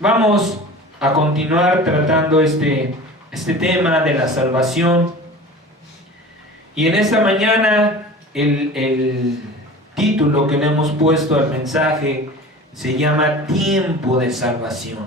Vamos a continuar tratando este tema de la salvación. Y en esta mañana el título que le hemos puesto al mensaje se llama Tiempo de Salvación.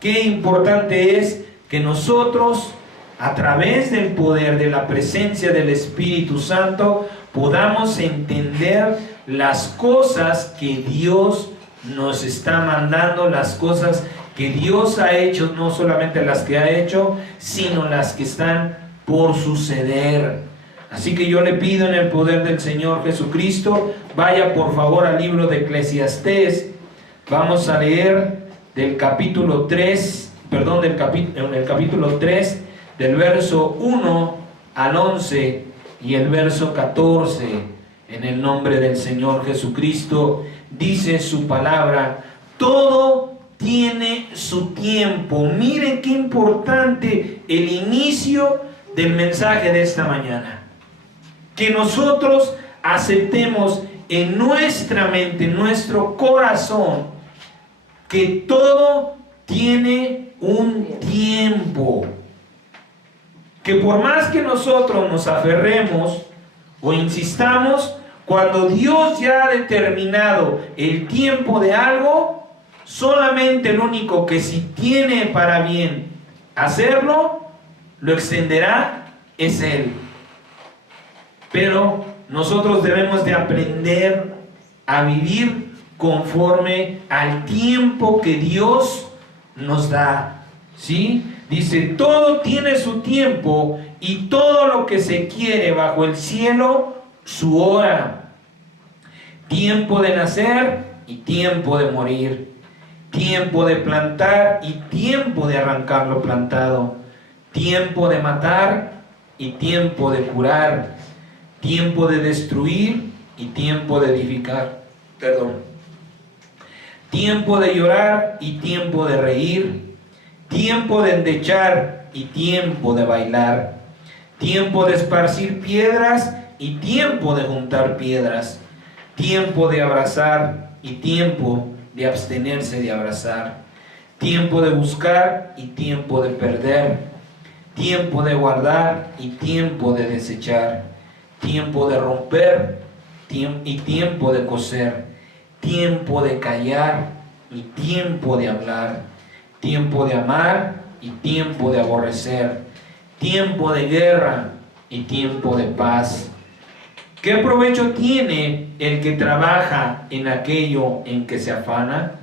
Qué importante es que nosotros, a través del poder de la presencia del Espíritu Santo, podamos entender las cosas que Dios nos está mandando, las cosas que Dios ha hecho, no solamente las que ha hecho, sino las que están por suceder. Así que yo le pido en el poder del Señor Jesucristo, vaya por favor al libro de Eclesiastés. Vamos a leer del capítulo 3, en el capítulo 3, del verso 1 al 11 y el verso 14. En el nombre del Señor Jesucristo, dice su palabra: todo tiene su tiempo. Miren qué importante el inicio del mensaje de esta mañana. Que nosotros aceptemos en nuestra mente, en nuestro corazón, que todo tiene un tiempo. Que por más que nosotros nos aferremos o insistamos, cuando Dios ya ha determinado el tiempo de algo, solamente el único que si tiene para bien hacerlo, lo extenderá, es Él. Pero nosotros debemos de aprender a vivir conforme al tiempo que Dios nos da, ¿sí? Dice, todo tiene su tiempo y todo lo que se quiere bajo el cielo, su hora. Tiempo de nacer y tiempo de morir. Tiempo de plantar y tiempo de arrancar lo plantado. Tiempo de matar y tiempo de curar. Tiempo de destruir y tiempo de edificar. Tiempo de llorar y tiempo de reír. Tiempo de endechar y tiempo de bailar. Tiempo de esparcir piedras y tiempo de juntar piedras. Tiempo de abrazar y tiempo de abstenerse de abrazar. Tiempo de buscar y tiempo de perder. Tiempo de guardar y tiempo de desechar. Tiempo de romper y tiempo de coser. Tiempo de callar y tiempo de hablar. Tiempo de amar y tiempo de aborrecer. Tiempo de guerra y tiempo de paz. ¿Qué provecho tiene el que trabaja en aquello en que se afana?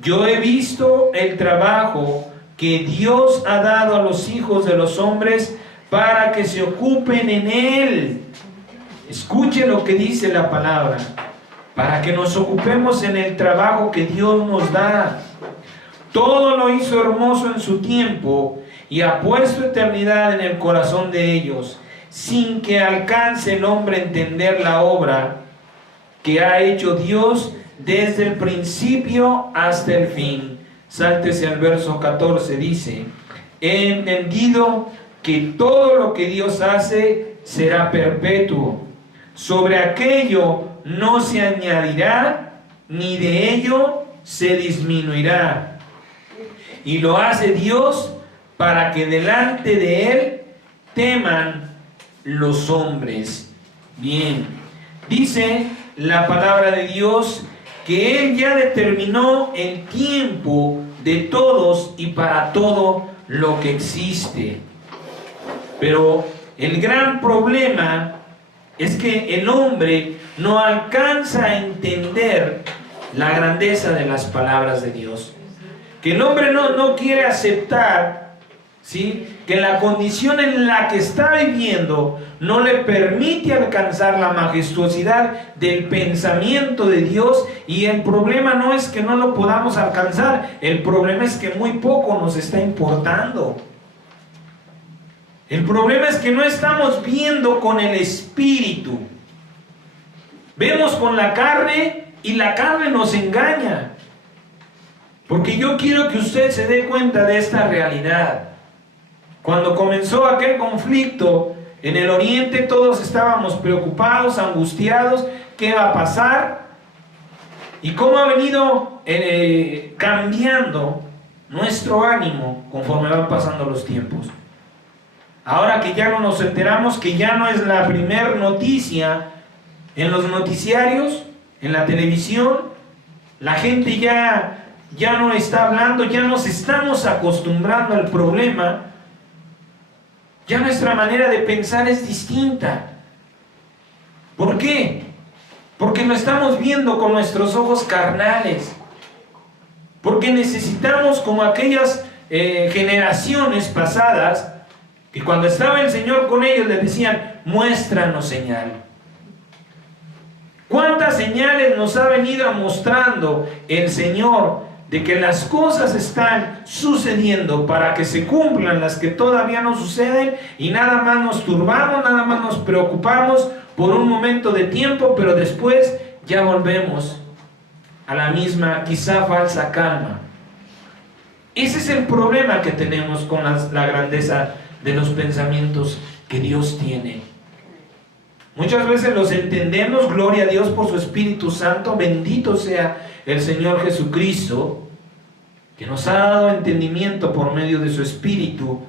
Yo he visto el trabajo que Dios ha dado a los hijos de los hombres para que se ocupen en él. Escuche lo que dice la palabra. Para que nos ocupemos en el trabajo que Dios nos da. Todo lo hizo hermoso en su tiempo y ha puesto eternidad en el corazón de ellos, sin que alcance el hombre a entender la obra que ha hecho Dios desde el principio hasta el fin. Sáltese al verso 14, dice: he entendido que todo lo que Dios hace será perpetuo. Sobre aquello no se añadirá, ni de ello se disminuirá. Y lo hace Dios para que delante de Él teman los hombres. Bien, dice la palabra de Dios que Él ya determinó el tiempo de todos y para todo lo que existe. Pero el gran problema es que el hombre no alcanza a entender la grandeza de las palabras de Dios. Que el hombre no quiere aceptar, ¿sí?, que la condición en la que está viviendo no le permite alcanzar la majestuosidad del pensamiento de Dios. Y el problema no es que no lo podamos alcanzar, el problema es que muy poco nos está importando. El problema es que no estamos viendo con el Espíritu. Vemos con la carne y la carne nos engaña. Porque yo quiero que usted se dé cuenta de esta realidad. Cuando comenzó aquel conflicto en el oriente, todos estábamos preocupados, angustiados. ¿Qué va a pasar? y cómo ha venido cambiando nuestro ánimo conforme van pasando los tiempos. Ahora que ya no nos enteramos, que ya no es la primer noticia en los noticiarios, en la televisión, la gente ya no está hablando, ya nos estamos acostumbrando al problema, ya nuestra manera de pensar es distinta. ¿Por qué? Porque lo estamos viendo con nuestros ojos carnales, porque necesitamos, como aquellas generaciones pasadas, que cuando estaba el Señor con ellos les decían: muéstranos señal. ¿Cuántas señales nos ha venido mostrando el Señor de que las cosas están sucediendo para que se cumplan las que todavía no suceden, y nada más nos turbamos, nada más nos preocupamos por un momento de tiempo, pero después ya volvemos a la misma, quizá falsa calma? Ese es el problema que tenemos con la grandeza de los pensamientos que Dios tiene. Muchas veces los entendemos, gloria a Dios por su Espíritu Santo, bendito sea el Señor Jesucristo, que nos ha dado entendimiento por medio de su Espíritu.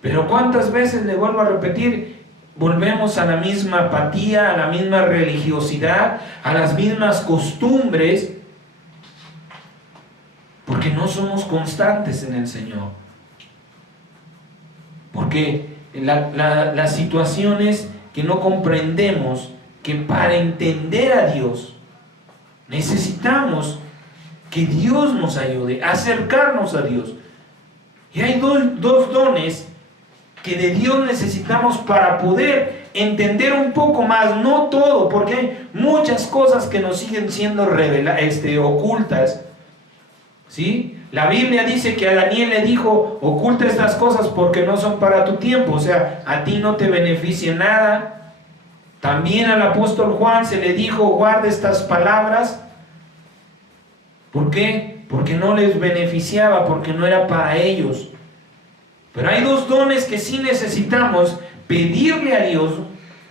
Pero ¿cuántas veces, le vuelvo a repetir, volvemos a la misma apatía, a la misma religiosidad, a las mismas costumbres? Porque no somos constantes en el Señor. Porque las situaciones que no comprendemos, que para entender a Dios necesitamos que Dios nos ayude a acercarnos a Dios. Y hay dos dones que de Dios necesitamos para poder entender un poco más, no todo, porque hay muchas cosas que nos siguen siendo ocultas, ¿sí? La Biblia dice que a Daniel le dijo: oculta estas cosas porque no son para tu tiempo, o sea, a ti no te beneficia nada. También al apóstol Juan se le dijo: guarda estas palabras. ¿Por qué? Porque no les beneficiaba, porque no era para ellos. Pero hay dos dones que sí necesitamos pedirle a Dios,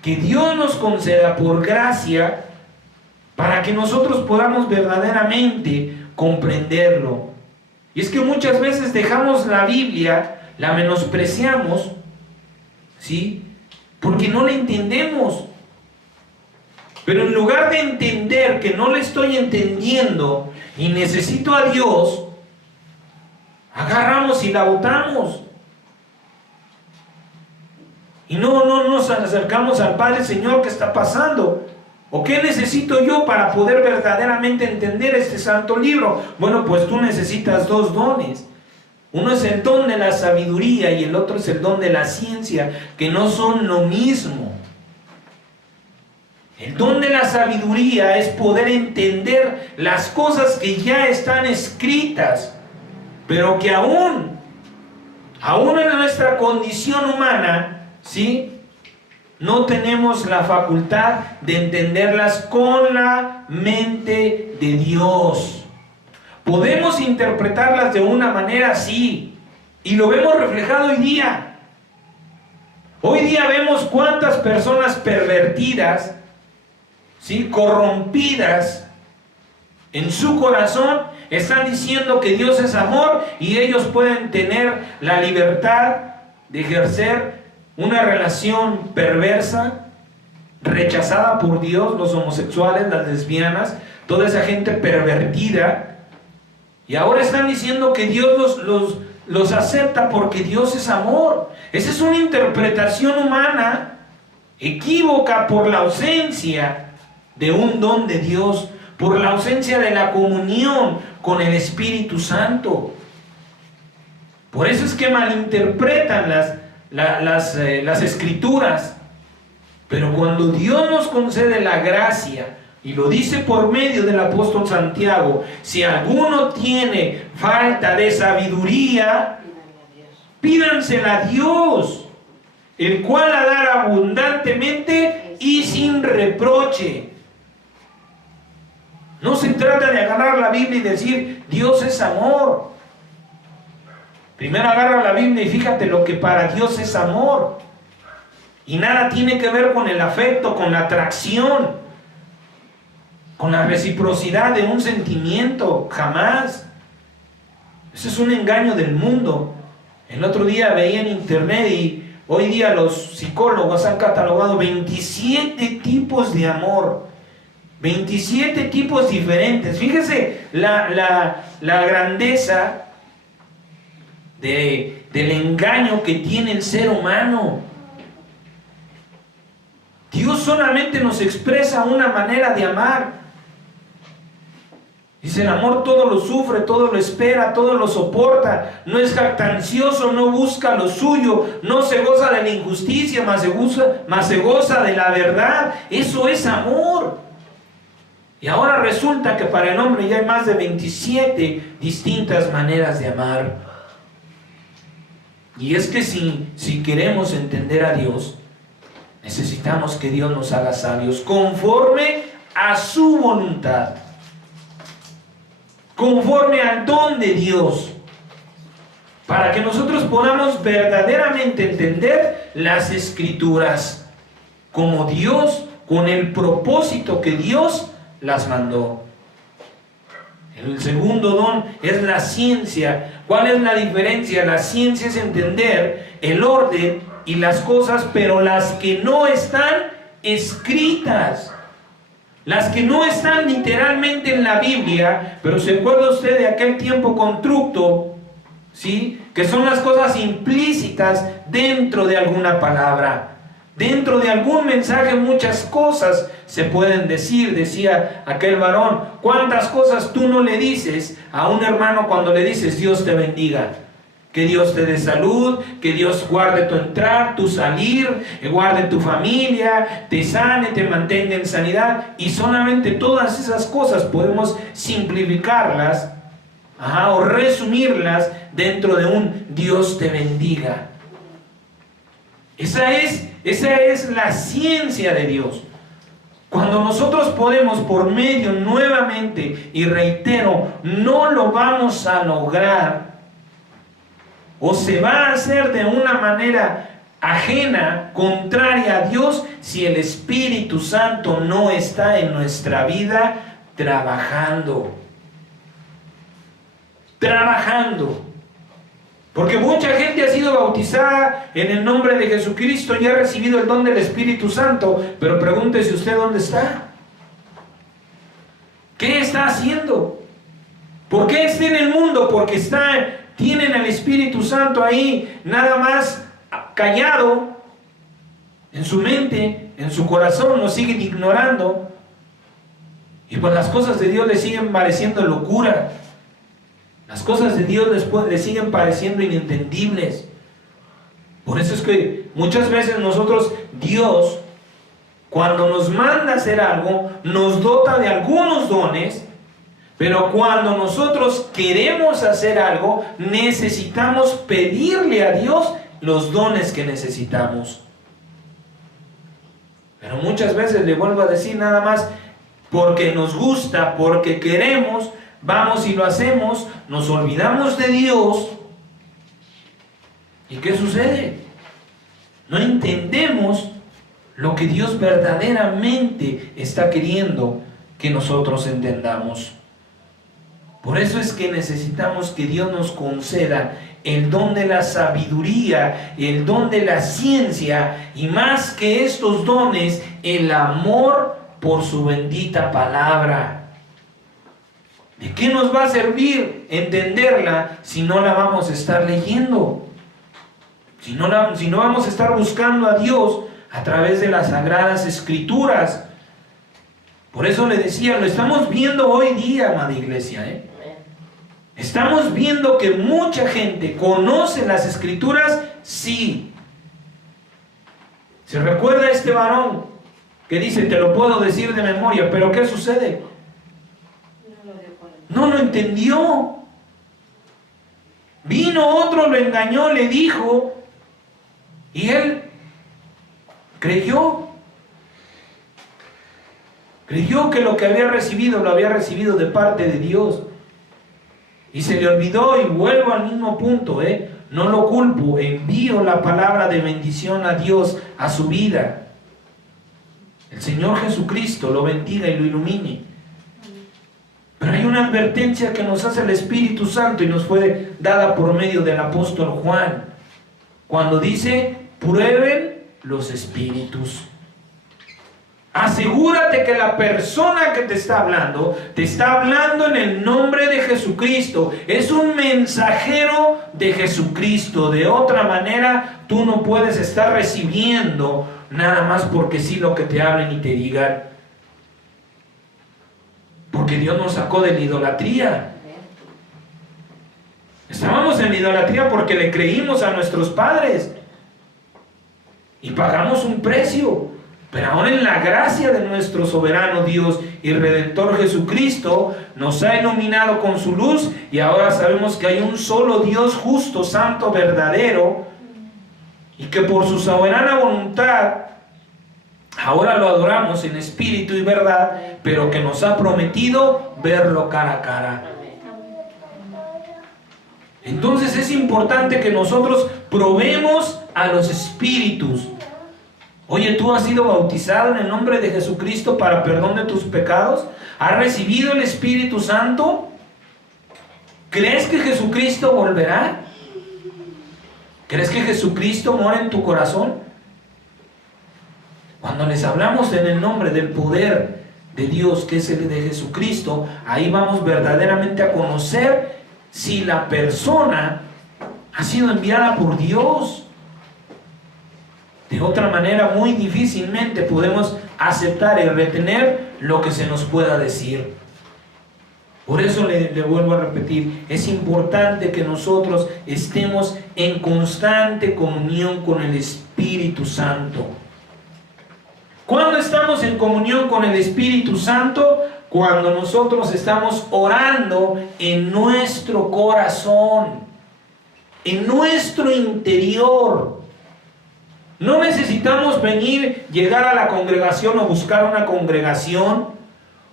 que Dios nos conceda por gracia, para que nosotros podamos verdaderamente comprenderlo. Y es que muchas veces dejamos la Biblia, la menospreciamos, ¿sí? Porque no la entendemos. Pero en lugar de entender que no le estoy entendiendo y necesito a Dios, agarramos y la botamos. Y no nos acercamos al Padre: Señor, ¿qué está pasando? ¿O qué necesito yo para poder verdaderamente entender este santo libro? Bueno, pues tú necesitas dos dones. Uno es el don de la sabiduría y el otro es el don de la ciencia, que no son lo mismo. El don de la sabiduría es poder entender las cosas que ya están escritas, pero que aún en nuestra condición humana, ¿sí?, no tenemos la facultad de entenderlas con la mente de Dios. Podemos interpretarlas de una manera, sí, y lo vemos reflejado hoy día. Hoy día vemos cuántas personas pervertidas, ¿sí?, corrompidas en su corazón, están diciendo que Dios es amor y ellos pueden tener la libertad de ejercer una relación perversa, rechazada por Dios, los homosexuales, las lesbianas, toda esa gente pervertida. Y ahora están diciendo que Dios los acepta porque Dios es amor. Esa es una interpretación humana equívoca por la ausencia de un don de Dios, por la ausencia de la comunión con el Espíritu Santo. Por eso es que malinterpretan las escrituras. Pero cuando Dios nos concede la gracia, y lo dice por medio del apóstol Santiago: si alguno tiene falta de sabiduría, pídansela a Dios, el cual la dará abundantemente y sin reproche. No se trata de agarrar la Biblia y decir: Dios es amor. Primero agarra la Biblia y fíjate lo que para Dios es amor. Y nada tiene que ver con el afecto, con la atracción. con la reciprocidad de un sentimiento, jamás. Eso es un engaño del mundo. El otro día veía en internet y hoy día los psicólogos han catalogado 27 tipos de amor. 27 tipos diferentes. Fíjese la grandeza del engaño que tiene el ser humano. Dios solamente nos expresa una manera de amar. Dice, el amor todo lo sufre, todo lo espera, todo lo soporta, no es jactancioso, no busca lo suyo, no se goza de la injusticia, más se goza de la verdad. Eso es amor. Y ahora resulta que para el hombre ya hay más de 27 distintas maneras de amar. Y es que si queremos entender a Dios, necesitamos que Dios nos haga sabios conforme a su voluntad, conforme al don de Dios, para que nosotros podamos verdaderamente entender las Escrituras como Dios, con el propósito que Dios las mandó. El segundo don es la ciencia. ¿Cuál es la diferencia? La ciencia es entender el orden y las cosas, pero las que no están escritas, las que no están literalmente en la Biblia, pero se acuerda usted de aquel tiempo constructo, ¿sí? Que son las cosas implícitas dentro de alguna palabra. Dentro de algún mensaje muchas cosas se pueden decir. Decía aquel varón, ¿cuántas cosas tú no le dices a un hermano cuando le dices Dios te bendiga? Que Dios te dé salud, que Dios guarde tu entrar, tu salir, guarde tu familia, te sane, te mantenga en sanidad. Y solamente todas esas cosas podemos simplificarlas o resumirlas dentro de un Dios te bendiga. Esa es la ciencia de Dios. Cuando nosotros podemos por medio nuevamente, y reitero, no lo vamos a lograr, o se va a hacer de una manera ajena, contraria a Dios, si el Espíritu Santo no está en nuestra vida trabajando. Porque mucha gente ha sido bautizada en el nombre de Jesucristo y ha recibido el don del Espíritu Santo, pero pregúntese usted dónde está. ¿Qué está haciendo? ¿Por qué está en el mundo? Porque tienen al Espíritu Santo ahí nada más callado en su mente, en su corazón, lo siguen ignorando, y pues las cosas de Dios les siguen pareciendo locura. Las cosas de Dios les siguen pareciendo inentendibles. Por eso es que muchas veces nosotros, Dios, cuando nos manda a hacer algo, nos dota de algunos dones, pero cuando nosotros queremos hacer algo, necesitamos pedirle a Dios los dones que necesitamos. Pero muchas veces, le vuelvo a decir, nada más porque nos gusta, porque queremos, vamos y lo hacemos, nos olvidamos de Dios. ¿Y qué sucede? No entendemos lo que Dios verdaderamente está queriendo que nosotros entendamos. Por eso es que necesitamos que Dios nos conceda el don de la sabiduría, el don de la ciencia, y más que estos dones, el amor por su bendita palabra. ¿De qué nos va a servir entenderla si no la vamos a estar leyendo? Si no vamos a estar buscando a Dios a través de las Sagradas Escrituras. Por eso le decía, lo estamos viendo hoy día, amada iglesia, Estamos viendo que mucha gente conoce las Escrituras, sí. ¿Se recuerda este varón que dice, te lo puedo decir de memoria, pero qué sucede? No lo entendió. Vino otro, lo engañó, le dijo, y él creyó que lo que había recibido, lo había recibido de parte de Dios, y se le olvidó. Y vuelvo al mismo punto, no lo culpo, envío la palabra de bendición a Dios, a su vida. El Señor Jesucristo lo bendiga y lo ilumine. Pero hay una advertencia que nos hace el Espíritu Santo y nos fue dada por medio del apóstol Juan, cuando dice: prueben los espíritus. Asegúrate que la persona que te está hablando en el nombre de Jesucristo. Es un mensajero de Jesucristo. De otra manera, tú no puedes estar recibiendo nada más porque sí lo que te hablen y te digan. Porque Dios nos sacó de la idolatría. Estábamos en la idolatría porque le creímos a nuestros padres y pagamos un precio. Pero ahora, en la gracia de nuestro soberano Dios y Redentor Jesucristo, nos ha iluminado con su luz, y ahora sabemos que hay un solo Dios justo, santo, verdadero, y que por su soberana voluntad ahora lo adoramos en espíritu y verdad, pero que nos ha prometido verlo cara a cara. Entonces es importante que nosotros probemos a los espíritus. Oye, ¿tú has sido bautizado en el nombre de Jesucristo para perdón de tus pecados? ¿Has recibido el Espíritu Santo? ¿Crees que Jesucristo volverá? ¿Crees que Jesucristo mora en tu corazón? Cuando les hablamos en el nombre del poder de Dios, que es el de Jesucristo, ahí vamos verdaderamente a conocer si la persona ha sido enviada por Dios. De otra manera, muy difícilmente podemos aceptar y retener lo que se nos pueda decir. Por eso le vuelvo a repetir, es importante que nosotros estemos en constante comunión con el Espíritu Santo. ¿Cuándo estamos en comunión con el Espíritu Santo? Cuando nosotros estamos orando en nuestro corazón, en nuestro interior. No necesitamos llegar a la congregación o buscar una congregación,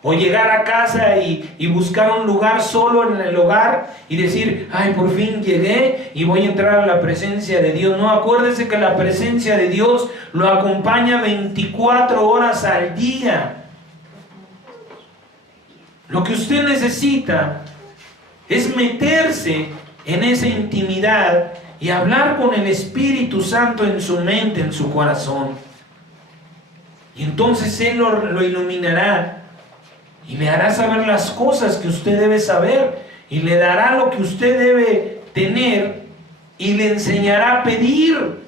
o llegar a casa y buscar un lugar solo en el hogar y decir: ay, por fin llegué y voy a entrar a la presencia de Dios. No, acuérdese que la presencia de Dios lo acompaña 24 horas al día. Lo que usted necesita es meterse en esa intimidad y hablar con el Espíritu Santo en su mente, en su corazón. Y entonces Él lo iluminará y le hará saber las cosas que usted debe saber, y le dará lo que usted debe tener, y le enseñará a pedir.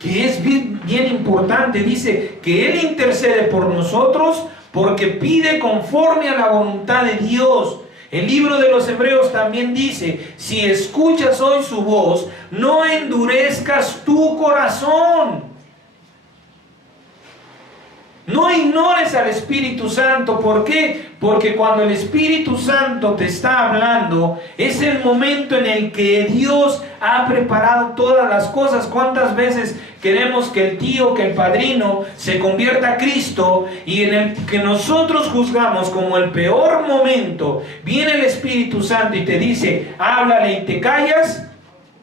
Que es bien importante. Dice que Él intercede por nosotros porque pide conforme a la voluntad de Dios. El libro de los Hebreos también dice: si escuchas hoy su voz, no endurezcas tu corazón. No ignores al Espíritu Santo. ¿Por qué? Porque cuando el Espíritu Santo te está hablando, es el momento en el que Dios ha preparado todas las cosas. ¿Cuántas veces queremos que el tío, que el padrino se convierta a Cristo, y en el que nosotros juzgamos como el peor momento, viene el Espíritu Santo y te dice: háblale, y te callas,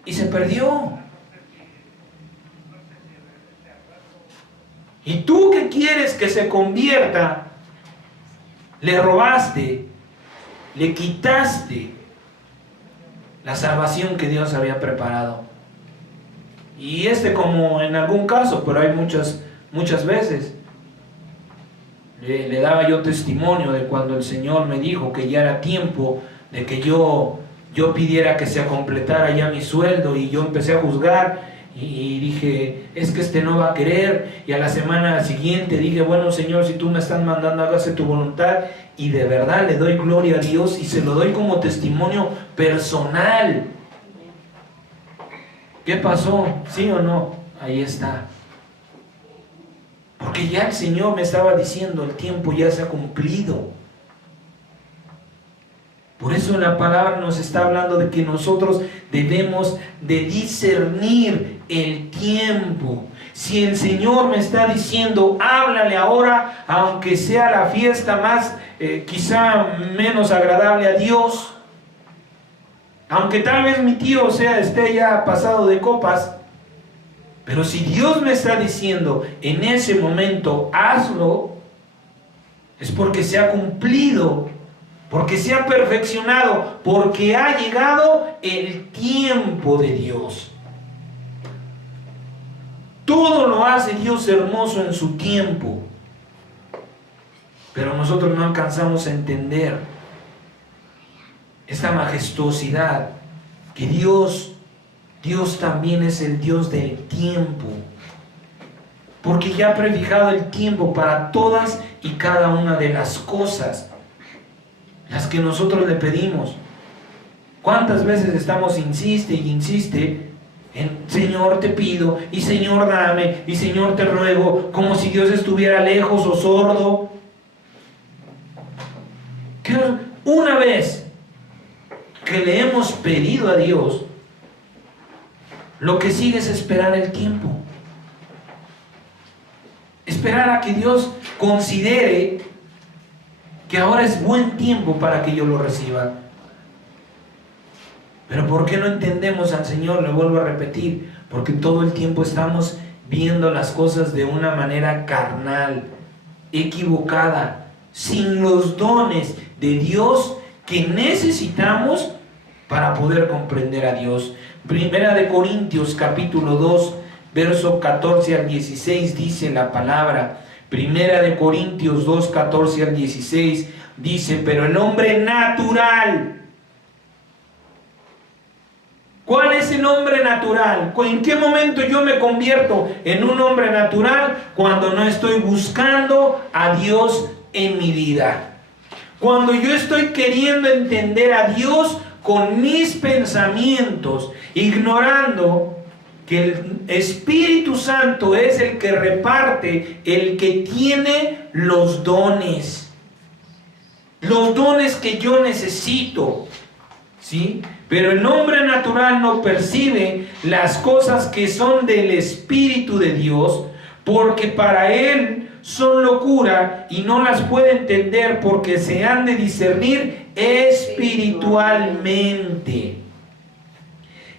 y se perdió? Y tú, que quieres que se convierta, le robaste, le quitaste la salvación que Dios había preparado. Y como en algún caso, pero hay muchas veces, le daba yo testimonio de cuando el Señor me dijo que ya era tiempo de que yo pidiera que se completara ya mi sueldo, y yo empecé a juzgar. Y dije: es que este no va a querer. Y a la semana siguiente dije: bueno, Señor, si tú me estás mandando, hágase tu voluntad. Y de verdad le doy gloria a Dios, y se lo doy como testimonio personal. ¿Qué pasó? ¿Sí o no? Ahí está. Porque ya el Señor me estaba diciendo: el tiempo ya se ha cumplido. Por eso la palabra nos está hablando de que nosotros debemos de discernir el tiempo. Si el Señor me está diciendo: háblale ahora, aunque sea la fiesta más, quizá menos agradable a Dios, aunque tal vez mi tío esté ya pasado de copas, pero si Dios me está diciendo en ese momento: hazlo, es porque se ha cumplido, porque se ha perfeccionado, porque ha llegado el tiempo de Dios. Todo lo hace Dios hermoso en su tiempo, pero nosotros no alcanzamos a entender esta majestuosidad que Dios también es el Dios del tiempo, porque ya ha prefijado el tiempo para todas y cada una de las cosas, las que nosotros le pedimos. ¿Cuántas veces estamos insiste y insiste en Señor te pido, y Señor dame, y Señor te ruego, como si Dios estuviera lejos o sordo? Que una vez que le hemos pedido a Dios, lo que sigue es esperar el tiempo. Esperar a que Dios considere que ahora es buen tiempo para que yo lo reciba. Pero ¿por qué no entendemos al Señor? Le vuelvo a repetir, porque todo el tiempo estamos viendo las cosas de una manera carnal, equivocada, sin los dones de Dios que necesitamos para poder comprender a Dios. Primera de Corintios capítulo 2, verso 14 al 16 dice la palabra. Primera de Corintios 2, 14 al 16 dice: pero el hombre natural. ¿Cuál es el hombre natural? ¿En qué momento yo me convierto en un hombre natural? Cuando no estoy buscando a Dios en mi vida. Cuando yo estoy queriendo entender a Dios con mis pensamientos, ignorando que el Espíritu Santo es el que reparte, el que tiene los dones que yo necesito, ¿sí? Pero el hombre natural no percibe las cosas que son del Espíritu de Dios, porque para él son locura y no las puede entender, porque se han de discernir espiritualmente.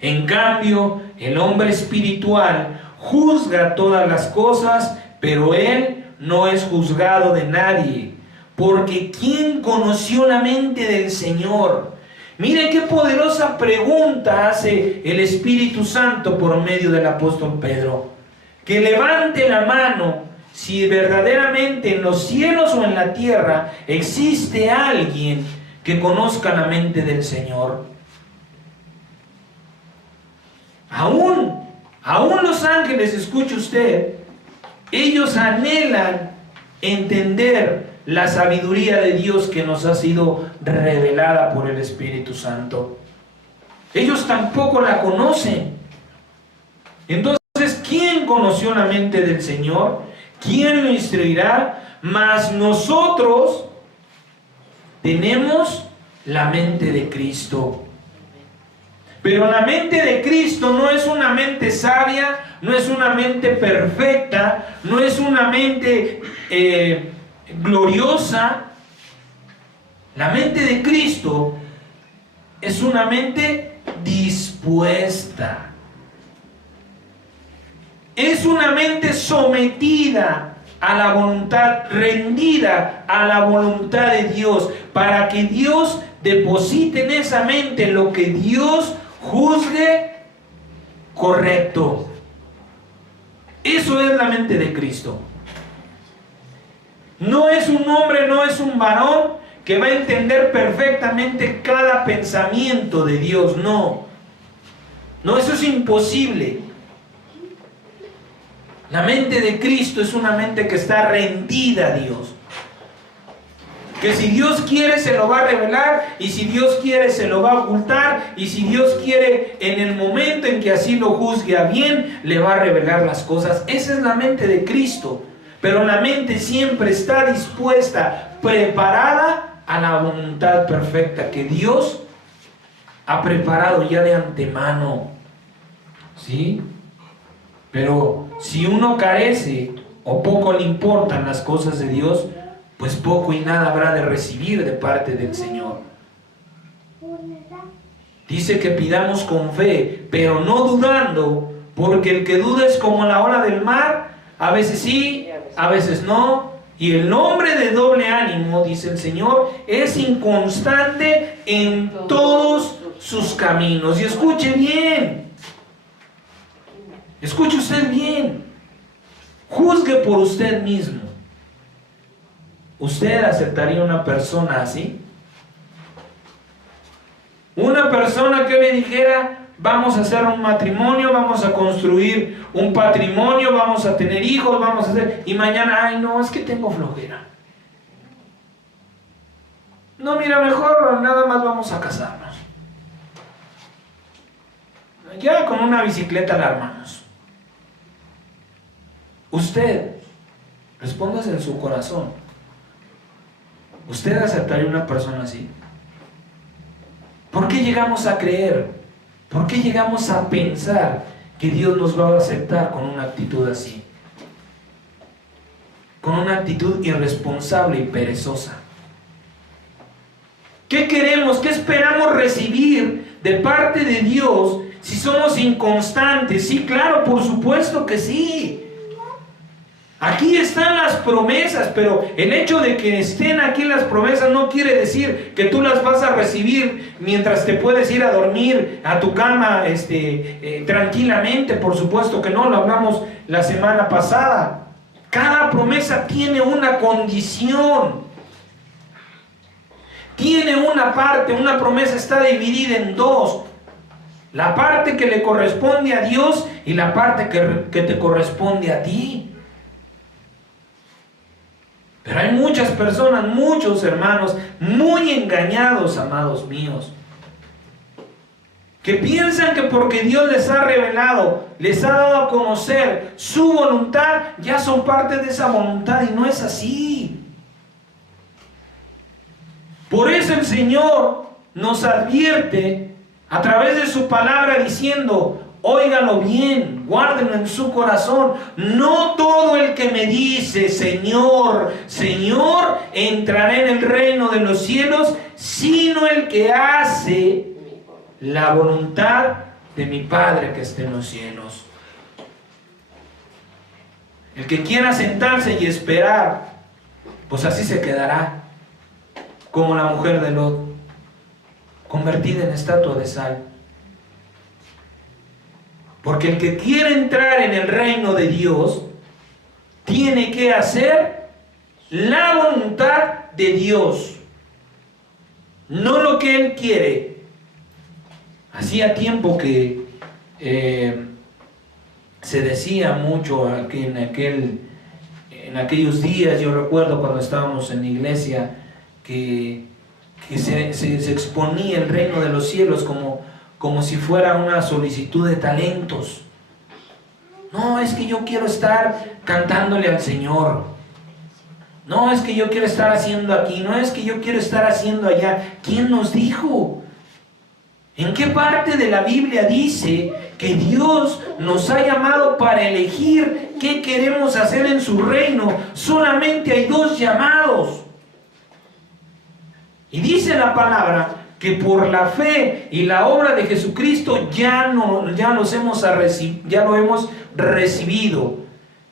En cambio, el hombre espiritual juzga todas las cosas, pero él no es juzgado de nadie, porque ¿quién conoció la mente del Señor? Mire qué poderosa pregunta hace el Espíritu Santo por medio del apóstol Pedro. Que levante la mano si verdaderamente en los cielos o en la tierra existe alguien que conozca la mente del Señor. Aún los ángeles, escuche usted, ellos anhelan entender la sabiduría de Dios que nos ha sido revelada por el Espíritu Santo. Ellos tampoco la conocen. Entonces, ¿quién conoció la mente del Señor? ¿Quién lo instruirá? Mas nosotros tenemos la mente de Cristo. Pero la mente de Cristo no es una mente sabia, no es una mente perfecta, no es una mente gloriosa. La mente de Cristo es una mente dispuesta. Es una mente sometida a la voluntad, rendida a la voluntad de Dios, para que Dios deposite en esa mente lo que Dios juzgue correcto. Eso es la mente de Cristo. No es un hombre, no es un varón que va a entender perfectamente cada pensamiento de Dios. No, eso es imposible. La mente de Cristo es una mente que está rendida a Dios. Que si Dios quiere se lo va a revelar, y si Dios quiere se lo va a ocultar, y si Dios quiere en el momento en que así lo juzgue a bien, le va a revelar las cosas. Esa es la mente de Cristo. Pero la mente siempre está dispuesta, preparada a la voluntad perfecta que Dios ha preparado ya de antemano. ¿Sí? Pero si uno carece o poco le importan las cosas de Dios, pues poco y nada habrá de recibir de parte del Señor. Dice que pidamos con fe, pero no dudando, porque el que duda es como la ola del mar, a veces sí, a veces no, Y el hombre de doble ánimo, dice el Señor, es inconstante en todos sus caminos. Y escuche bien, escuche usted bien, juzgue por usted mismo. ¿Usted aceptaría una persona así? Una persona que me dijera, vamos a hacer un matrimonio, vamos a construir un patrimonio, vamos a tener hijos, vamos a hacer... Y mañana, ay no, es que tengo flojera. No, mira, mejor nada más vamos a casarnos. Ya con una bicicleta la armamos. Usted, respóndase en su corazón. ¿Usted aceptaría una persona así? ¿Por qué llegamos a creer? ¿Por qué llegamos a pensar que Dios nos va a aceptar con una actitud así? Con una actitud irresponsable y perezosa. ¿Qué queremos? ¿Qué esperamos recibir de parte de Dios si somos inconstantes? Sí, claro, por supuesto que sí. Aquí están las promesas, pero el hecho de que estén aquí las promesas no quiere decir que tú las vas a recibir mientras te puedes ir a dormir a tu cama tranquilamente. Por supuesto que no, lo hablamos la semana pasada. Cada promesa tiene una condición. Tiene una parte, una promesa está dividida en dos. La parte que le corresponde a Dios y la parte que te corresponde a ti. Pero hay muchas personas, muchos hermanos, muy engañados, amados míos, que piensan que porque Dios les ha revelado, les ha dado a conocer su voluntad, ya son parte de esa voluntad, y no es así. Por eso el Señor nos advierte a través de su palabra diciendo, óigalo bien, guárdenlo en su corazón. No todo el que me dice, Señor, Señor, entrará en el reino de los cielos, sino el que hace la voluntad de mi Padre que está en los cielos. El que quiera sentarse y esperar, pues así se quedará, como la mujer de Lot, convertida en estatua de sal. Porque el que quiere entrar en el reino de Dios tiene que hacer la voluntad de Dios, no lo que Él quiere. Hacía tiempo que se decía mucho en aquellos días, yo recuerdo cuando estábamos en la iglesia, que se exponía el reino de los cielos como si fuera una solicitud de talentos. No, es que yo quiero estar cantándole al Señor. No, es que yo quiero estar haciendo aquí. No, es que yo quiero estar haciendo allá. ¿Quién nos dijo? ¿En qué parte de la Biblia dice que Dios nos ha llamado para elegir qué queremos hacer en su reino? Solamente hay dos llamados. Y dice la palabra que por la fe y la obra de Jesucristo ya lo hemos recibido,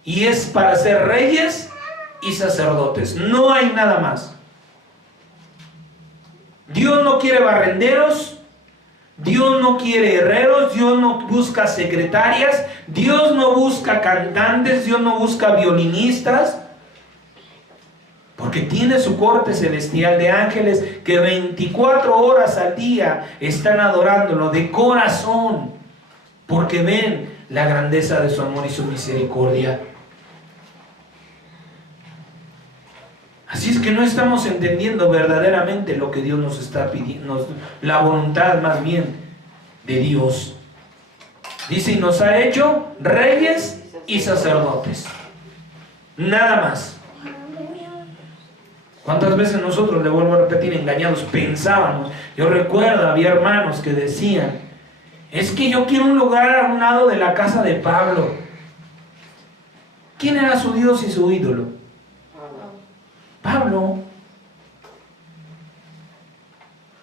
y es para ser reyes y sacerdotes. No hay nada más. Dios no quiere barrenderos, Dios no quiere herreros, Dios no busca secretarias, Dios no busca cantantes, Dios no busca violinistas. Porque tiene su corte celestial de ángeles que 24 horas al día están adorándolo de corazón, porque ven la grandeza de su amor y su misericordia. Así es que no estamos entendiendo verdaderamente lo que Dios nos está pidiendo, la voluntad más bien de Dios. Dice, y nos ha hecho reyes y sacerdotes. Nada más. ¿Cuántas veces nosotros, le vuelvo a repetir, engañados, pensábamos? Yo recuerdo, había hermanos que decían, es que yo quiero un lugar a un lado de la casa de Pablo. ¿Quién era su Dios y su ídolo? Pablo.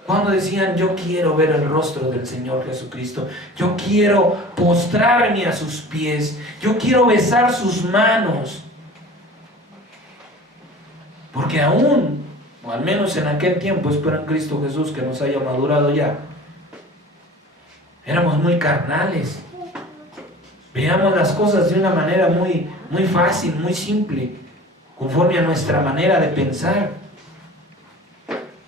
Cuando decían, yo quiero ver el rostro del Señor Jesucristo, yo quiero postrarme a sus pies, yo quiero besar sus manos. Porque aún, o al menos en aquel tiempo, espero en Cristo Jesús que nos haya madurado ya, éramos muy carnales. Veíamos las cosas de una manera muy, muy fácil, muy simple, conforme a nuestra manera de pensar.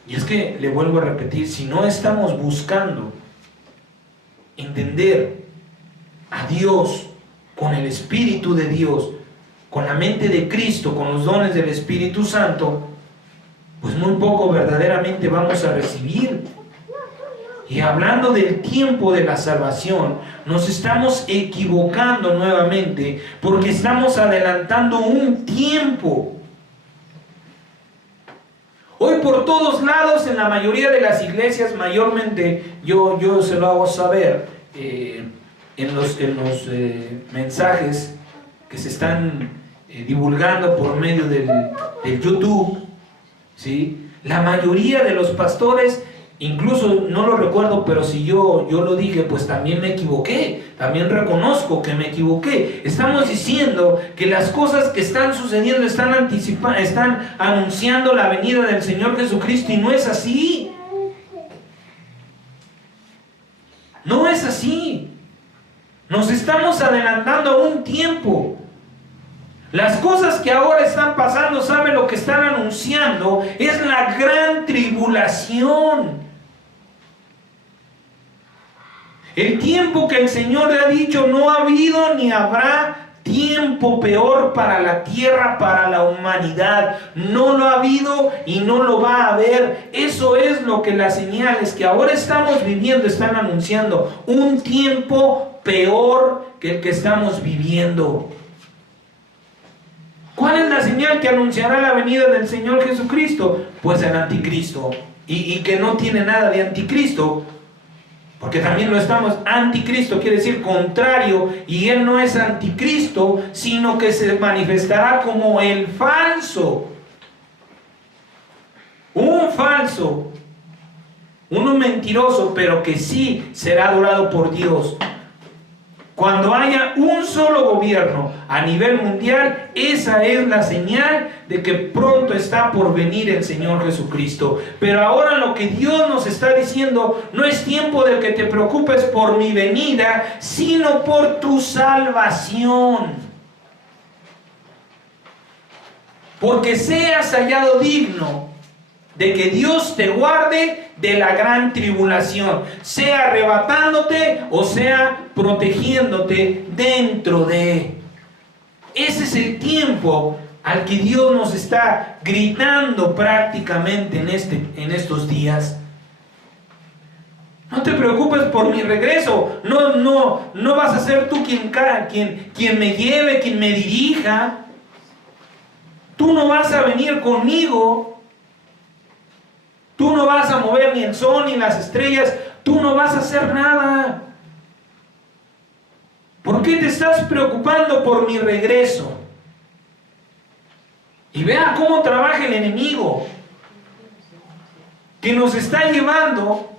Y es que, le vuelvo a repetir, si no estamos buscando entender a Dios con el Espíritu de Dios, con la mente de Cristo, con los dones del Espíritu Santo, pues muy poco verdaderamente vamos a recibir. Y hablando del tiempo de la salvación, nos estamos equivocando nuevamente, porque estamos adelantando un tiempo. Hoy por todos lados, en la mayoría de las iglesias, mayormente, yo se lo hago saber en los mensajes que se están divulgando por medio del YouTube, ¿sí? La mayoría de los pastores, incluso no lo recuerdo, pero si yo lo dije, pues también me equivoqué, también reconozco que me equivoqué. Estamos diciendo que las cosas que están sucediendo están anunciando la venida del Señor Jesucristo, y no es así. No es así. Nos estamos adelantando a un tiempo. Las cosas que ahora están pasando, ¿saben lo que están anunciando? Es la gran tribulación. El tiempo que el Señor le ha dicho, no ha habido ni habrá tiempo peor para la tierra, para la humanidad. No lo ha habido y no lo va a haber. Eso es lo que las señales que ahora estamos viviendo están anunciando. Un tiempo peor que el que estamos viviendo. ¿Cuál es la señal que anunciará la venida del Señor Jesucristo? Pues el anticristo. Y que no tiene nada de anticristo, porque también lo estamos. Anticristo quiere decir contrario, y Él no es anticristo, sino que se manifestará como el falso. Un falso, uno mentiroso, pero que sí será adorado por Dios. Cuando haya un solo gobierno a nivel mundial, esa es la señal de que pronto está por venir el Señor Jesucristo. Pero ahora lo que Dios nos está diciendo, no es tiempo de que te preocupes por mi venida, sino por tu salvación. Porque seas hallado digno de que Dios te guarde de la gran tribulación, sea arrebatándote o sea protegiéndote dentro de. Ese es el tiempo al que Dios nos está gritando prácticamente en estos días. No te preocupes por mi regreso. No vas a ser tú quien me lleve, quien me dirija. Tú no vas a venir conmigo. Tú no vas a mover ni el sol ni las estrellas. Tú no vas a hacer nada. ¿Por qué te estás preocupando por mi regreso? Y vea cómo trabaja el enemigo, que nos está llevando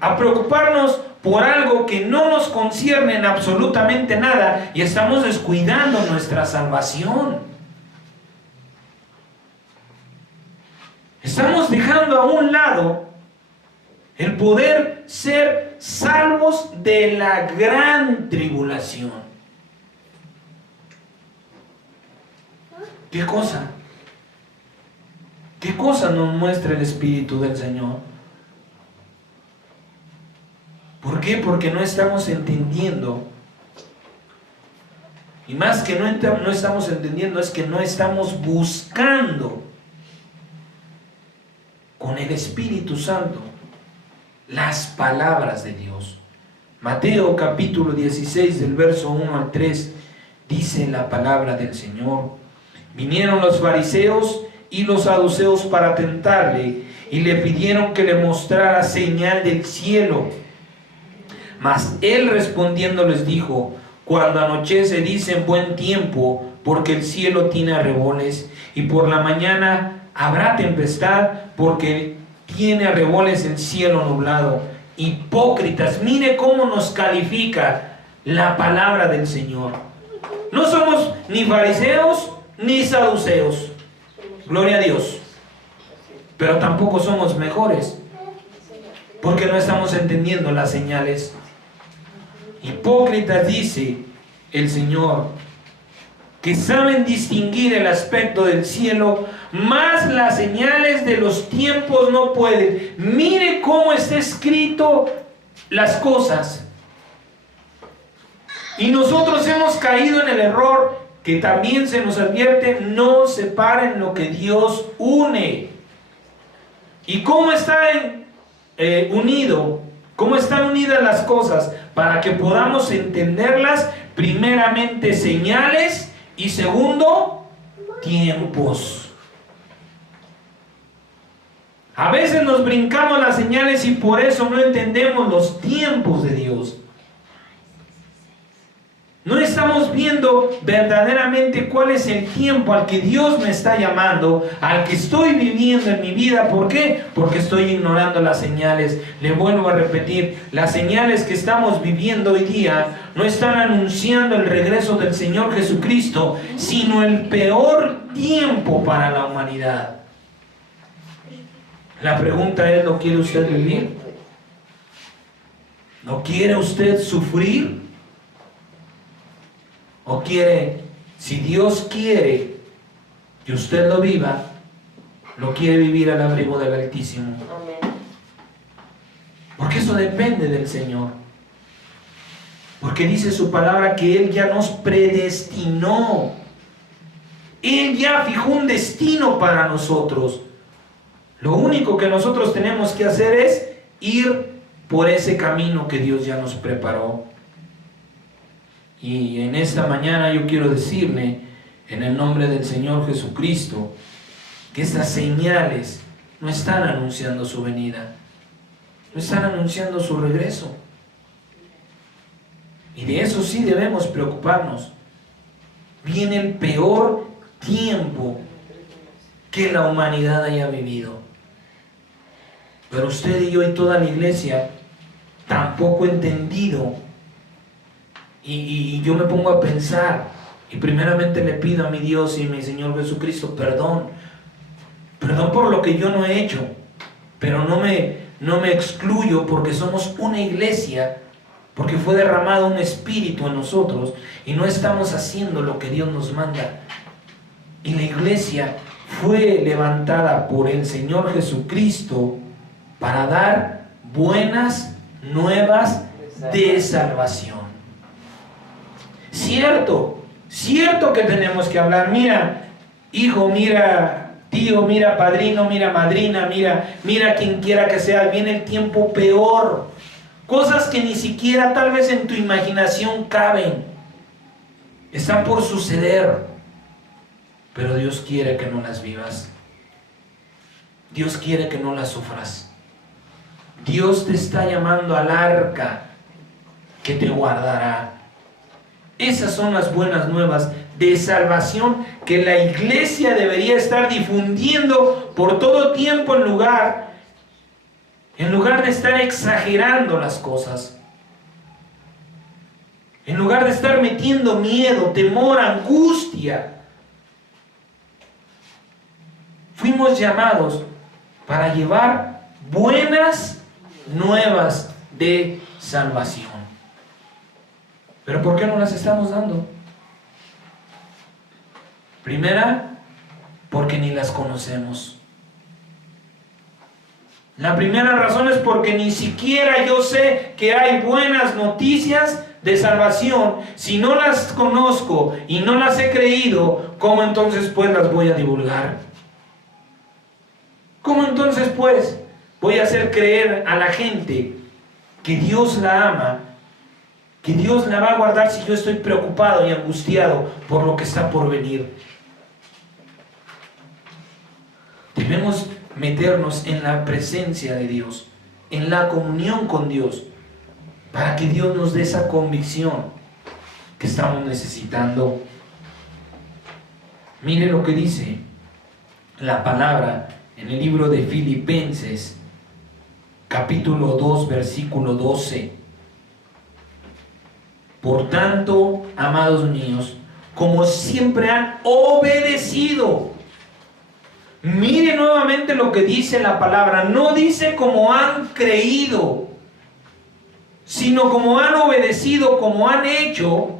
a preocuparnos por algo que no nos concierne en absolutamente nada, y estamos descuidando nuestra salvación. Estamos dejando a un lado el poder ser salvos de la gran tribulación. ¿Qué cosa? ¿Qué cosa nos muestra el Espíritu del Señor? ¿Por qué? Porque no estamos entendiendo. Y más que no estamos entendiendo, es que no estamos buscando con el Espíritu Santo las palabras de Dios. Mateo capítulo 16 del verso 1 al 3 dice la palabra del Señor: vinieron los fariseos y los saduceos para tentarle, y le pidieron que le mostrara señal del cielo. Mas él respondiendo les dijo: cuando anochece dicen buen tiempo, porque el cielo tiene arreboles, y por la mañana habrá tempestad, porque tiene arreboles el cielo nublado. Hipócritas, mire cómo nos califica la palabra del Señor. No somos ni fariseos ni saduceos. Gloria a Dios. pero tampoco somos mejores, porque no estamos entendiendo las señales. Hipócritas, dice el Señor, que saben distinguir el aspecto del cielo, mas las señales de los tiempos no pueden. Mire cómo está escrito las cosas. Y nosotros hemos caído en el error que también se nos advierte: no separen lo que Dios une. ¿Y cómo está unido? ¿Cómo están unidas las cosas? Para que podamos entenderlas, primeramente señales y segundo, tiempos. A veces nos brincamos las señales y por eso no entendemos los tiempos de Dios. No estamos viendo verdaderamente cuál es el tiempo al que Dios me está llamando, al que estoy viviendo en mi vida. ¿Por qué? Porque estoy ignorando las señales. Le vuelvo a repetir, las señales que estamos viviendo hoy día no están anunciando el regreso del Señor Jesucristo, sino el peor tiempo para la humanidad. La pregunta es: ¿no quiere usted vivir? ¿No quiere usted sufrir? ¿O quiere, si Dios quiere que usted lo viva, lo quiere vivir al abrigo del Altísimo? Amén. Porque eso depende del Señor. Porque dice su palabra que Él ya nos predestinó. Él ya fijó un destino para nosotros. Lo único que nosotros tenemos que hacer es ir por ese camino que Dios ya nos preparó. Y en esta mañana yo quiero decirle, en el nombre del Señor Jesucristo, que estas señales no están anunciando su venida, no están anunciando su regreso. Y de eso sí debemos preocuparnos. Viene el peor tiempo que la humanidad haya vivido. Pero usted y yo y toda la iglesia tampoco entendido. Y yo me pongo a pensar, y primeramente le pido a mi Dios y a mi Señor Jesucristo perdón por lo que yo no he hecho, pero no me excluyo, porque somos una iglesia, porque fue derramado un espíritu en nosotros y no estamos haciendo lo que Dios nos manda. Y la iglesia fue levantada por el Señor Jesucristo para dar buenas nuevas de salvación. Cierto que tenemos que hablar. Mira, hijo, mira, tío, mira, padrino, mira, madrina, mira quien quiera que sea, viene el tiempo peor. Cosas que ni siquiera tal vez en tu imaginación caben. Están por suceder. Pero Dios quiere que no las vivas. Dios quiere que no las sufras. Dios te está llamando al arca que te guardará. Esas son las buenas nuevas de salvación que la iglesia debería estar difundiendo por todo tiempo, en lugar de estar exagerando las cosas, en lugar de estar metiendo miedo, temor, angustia. Fuimos llamados para llevar buenas nuevas de salvación. ¿Pero por qué no las estamos dando? Primera, porque ni las conocemos. La primera razón es porque ni siquiera yo sé que hay buenas noticias de salvación. Si no las conozco y no las he creído, ¿cómo entonces pues las voy a divulgar? ¿Cómo entonces pues voy a hacer creer a la gente que Dios la ama, que Dios la va a guardar, si yo estoy preocupado y angustiado por lo que está por venir? Debemos meternos en la presencia de Dios, en la comunión con Dios, para que Dios nos dé esa convicción que estamos necesitando. Mire lo que dice la palabra en el libro de Filipenses, capítulo 2, versículo 12. Por tanto, amados míos, como siempre han obedecido, Mire nuevamente lo que dice la palabra. No dice como han creído, sino como han obedecido, como han hecho.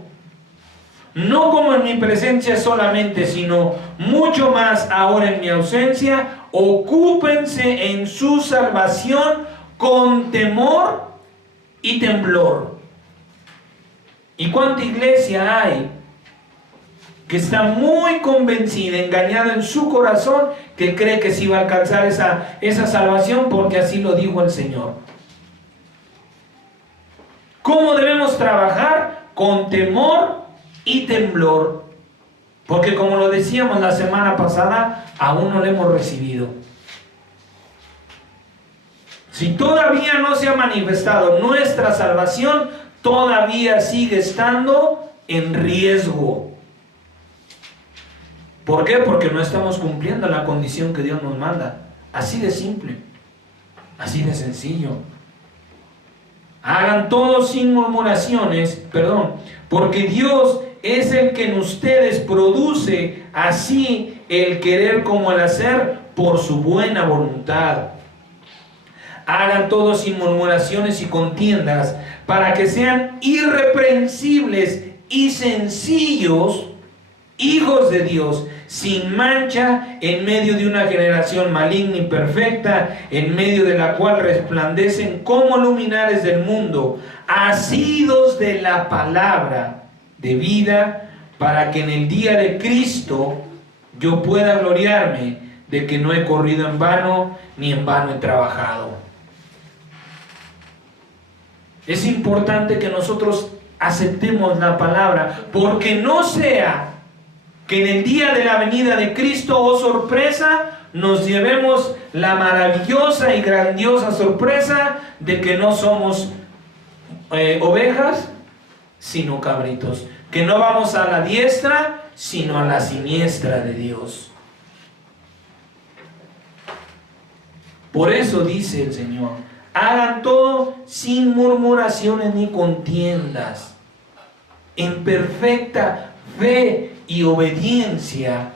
No como en mi presencia solamente, sino mucho más ahora en mi ausencia. Ocúpense en su salvación con temor y temblor. ¿Y cuánta iglesia hay que está muy convencida, engañada en su corazón, que cree que sí va a alcanzar esa salvación porque así lo dijo el Señor? ¿Cómo debemos trabajar? Con temor y temblor, porque como lo decíamos la semana pasada, aún no lo hemos recibido. Si todavía no se ha manifestado nuestra salvación, todavía sigue estando en riesgo. ¿Por qué? Porque no estamos cumpliendo la condición que Dios nos manda. Así de simple, así de sencillo. Hagan todo sin murmuraciones, porque Dios es el que en ustedes produce así el querer como el hacer por su buena voluntad. Hagan todo sin murmuraciones y contiendas, para que sean irreprensibles y sencillos, hijos de Dios, sin mancha, en medio de una generación maligna y perfecta, en medio de la cual resplandecen como luminares del mundo, asidos de la palabra de vida, para que en el día de Cristo yo pueda gloriarme de que no he corrido en vano, ni en vano he trabajado. Es importante que nosotros aceptemos la palabra, porque no sea que en el día de la venida de Cristo, oh sorpresa, nos llevemos la maravillosa y grandiosa sorpresa de que no somos ovejas, sino cabritos, que no vamos a la diestra, sino a la siniestra de Dios. Por eso dice el Señor: hagan todo sin murmuraciones ni contiendas, en perfecta fe y obediencia,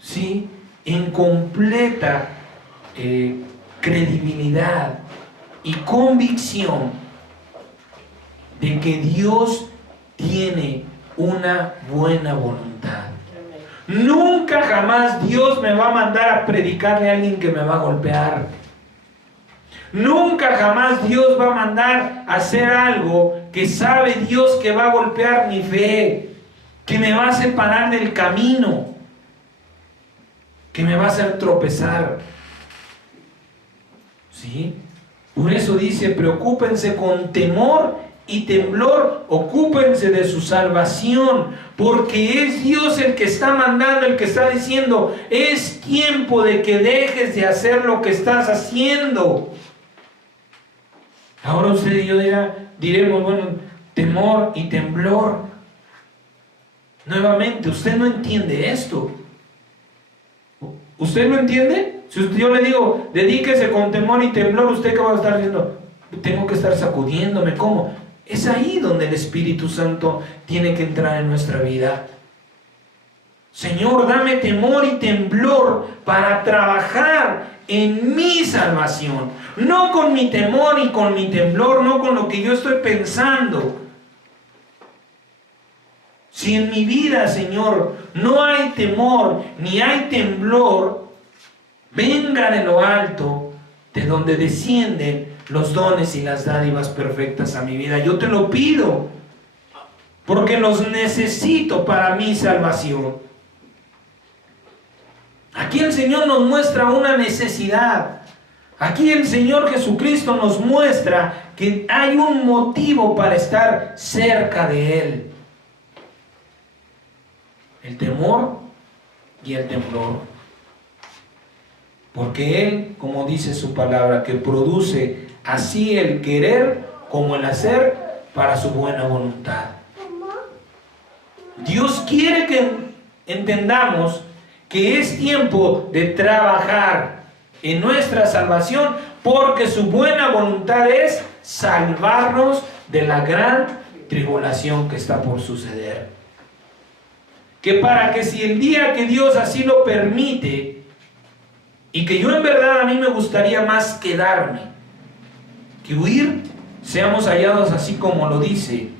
¿sí? En completa credibilidad y convicción de que Dios tiene una buena voluntad. Nunca jamás Dios me va a mandar a predicarle a alguien que me va a golpear. Nunca jamás Dios va a mandar a hacer algo que sabe Dios que va a golpear mi fe, que me va a separar del camino, que me va a hacer tropezar. ¿Sí? Por eso dice: preocúpense con temor y temblor, ocúpense de su salvación, porque es Dios el que está mandando, el que está diciendo: es tiempo de que dejes de hacer lo que estás haciendo. Ahora usted y yo diremos, bueno, temor y temblor. Nuevamente, usted no entiende esto. ¿Usted lo entiende? Si yo le digo, dedíquese con temor y temblor, ¿usted qué va a estar diciendo? Tengo que estar sacudiéndome. ¿Cómo? Es ahí donde el Espíritu Santo tiene que entrar en nuestra vida. Señor, dame temor y temblor para trabajar en mi salvación. No con mi temor y con mi temblor, no con lo que yo estoy pensando. Si en mi vida, Señor, no hay temor ni hay temblor, venga de lo alto, de donde descienden los dones y las dádivas perfectas a mi vida. Yo te lo pido, porque los necesito para mi salvación. Aquí el Señor nos muestra una necesidad. Aquí el Señor Jesucristo nos muestra que hay un motivo para estar cerca de Él: el temor y el temblor. Porque Él, como dice su palabra, que produce así el querer como el hacer para su buena voluntad. Dios quiere que entendamos que es tiempo de trabajar en nuestra salvación, porque su buena voluntad es salvarnos de la gran tribulación que está por suceder. Que para que si el día que Dios así lo permite, y que yo en verdad a mí me gustaría más quedarme que huir, seamos hallados así como lo dice,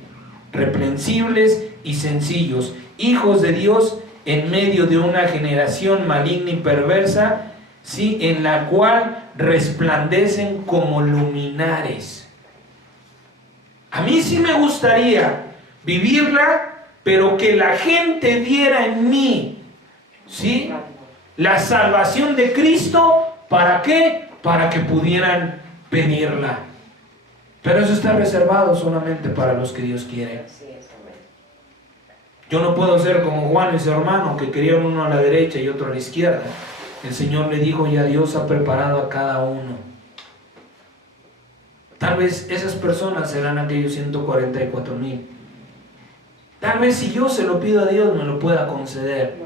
reprensibles y sencillos, hijos de Dios en medio de una generación maligna y perversa, ¿sí?, en la cual resplandecen como luminares. A mí sí me gustaría vivirla, pero que la gente viera en mí, ¿sí?, la salvación de Cristo. ¿Para qué? Para que pudieran pedirla. Pero eso está reservado solamente para los que Dios quiere. Yo no puedo ser como Juan y su hermano, que querían uno a la derecha y otro a la izquierda. El Señor le dijo, ya Dios ha preparado a cada uno. Tal vez esas personas serán aquellos 144,000. Tal vez si yo se lo pido a Dios me lo pueda conceder.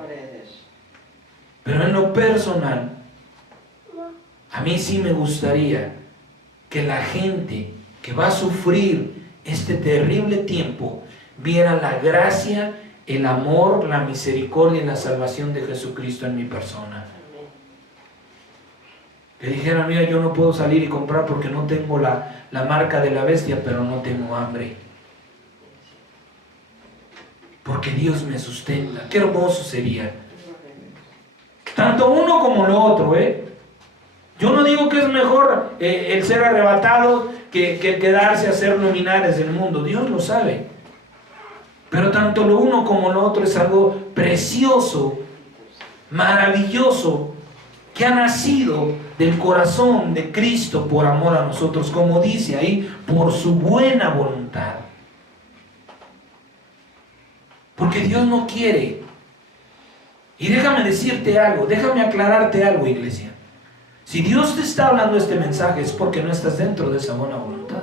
Pero en lo personal, a mí sí me gustaría que la gente que va a sufrir este terrible tiempo viera la gracia, el amor, la misericordia y la salvación de Jesucristo en mi persona. Que dijeran, mira, yo no puedo salir y comprar porque no tengo la marca de la bestia, pero no tengo hambre. Porque Dios me sustenta. Qué hermoso sería. Tanto uno como lo otro, Yo no digo que es mejor el ser arrebatado que el quedarse a ser luminares del mundo. Dios lo sabe. Pero tanto lo uno como lo otro es algo precioso, maravilloso, que ha nacido del corazón de Cristo por amor a nosotros, como dice ahí, por su buena voluntad. Porque Dios no quiere. Y déjame decirte algo, déjame aclararte algo, iglesia. Si Dios te está hablando este mensaje es porque no estás dentro de esa buena voluntad.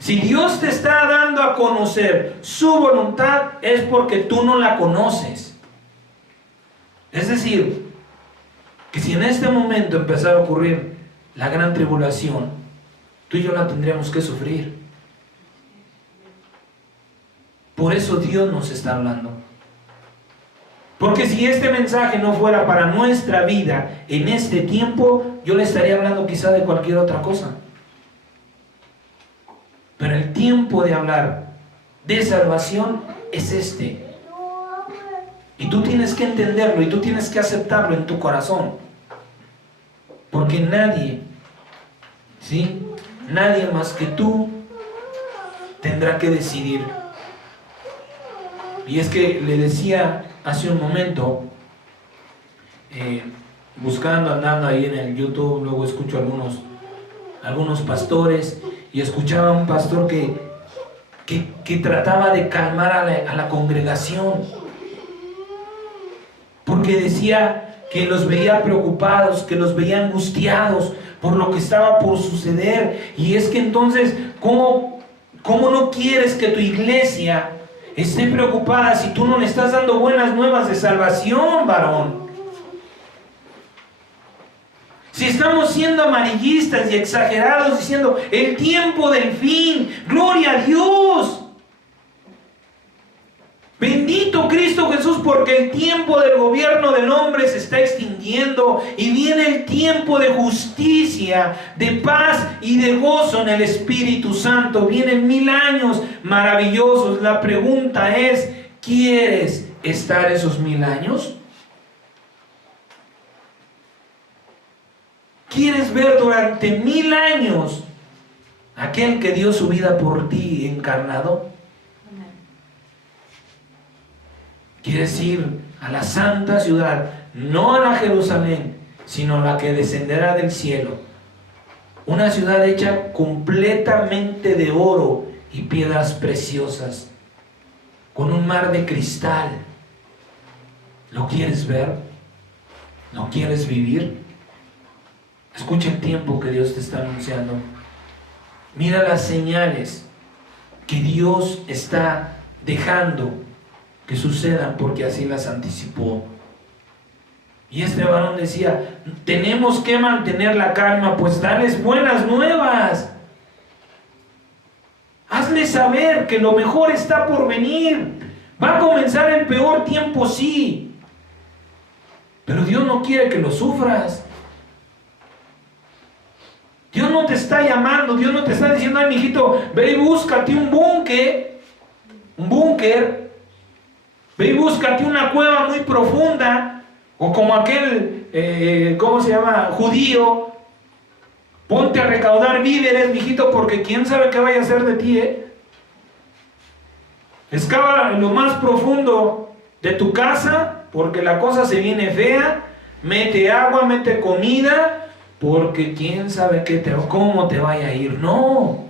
Si Dios te está dando a conocer su voluntad es porque tú no la conoces. Es decir, que si en este momento empezara a ocurrir la gran tribulación, tú y yo la tendríamos que sufrir. Por eso Dios nos está hablando. Porque si este mensaje no fuera para nuestra vida en este tiempo, yo le estaría hablando quizá de cualquier otra cosa. Pero el tiempo de hablar de salvación es este. Y tú tienes que entenderlo y tú tienes que aceptarlo en tu corazón. Porque nadie, ¿sí?, nadie más que tú tendrá que decidir. Y es que le decía hace un momento, buscando, andando ahí en el YouTube, luego escucho algunos pastores, y escuchaba a un pastor que trataba de calmar a la congregación, porque decía que los veía preocupados, que los veía angustiados por lo que estaba por suceder. Y es que entonces, ¿cómo no quieres que tu iglesia esté preocupada si tú no le estás dando buenas nuevas de salvación, varón? Si estamos siendo amarillistas y exagerados diciendo el tiempo del fin, gloria a Dios. Bendito Cristo Jesús, porque el tiempo del gobierno del hombre se está extinguiendo y viene el tiempo de justicia, de paz y de gozo en el Espíritu Santo. Vienen 1000 años maravillosos. La pregunta es, ¿quieres estar esos 1000 años? ¿Quieres ver durante 1000 años aquel que dio su vida por ti encarnado? ¿Quieres ir a la santa ciudad, no a la Jerusalén, sino a la que descenderá del cielo? Una ciudad hecha completamente de oro y piedras preciosas, con un mar de cristal. ¿Lo quieres ver? ¿Lo quieres vivir? Escucha el tiempo que Dios te está anunciando. Mira las señales que Dios está dejando que sucedan, porque así las anticipó. Y este varón decía, tenemos que mantener la calma, pues darles buenas nuevas. Hazles saber que lo mejor está por venir. Va a comenzar el peor tiempo, sí, Pero Dios no quiere que lo sufras. Dios no te está llamando, Dios no te está diciendo, ay, mijito, ve y búscate un búnker, ve y búscate una cueva muy profunda, o como aquel, ¿cómo se llama?, judío, ponte a recaudar víveres, mijito, porque quién sabe qué vaya a hacer de ti, Excava en lo más profundo de tu casa, porque la cosa se viene fea, mete agua, mete comida, porque quién sabe cómo te vaya a ir. No.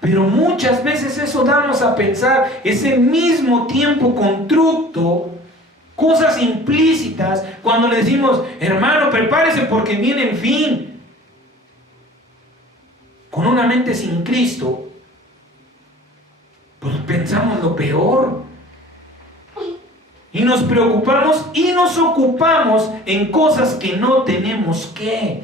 Pero muchas veces eso damos a pensar, ese mismo tiempo constructo, cosas implícitas, cuando le decimos, hermano, prepárese porque viene el fin. Con una mente sin Cristo, pues pensamos lo peor. Y nos preocupamos y nos ocupamos en cosas que no tenemos que.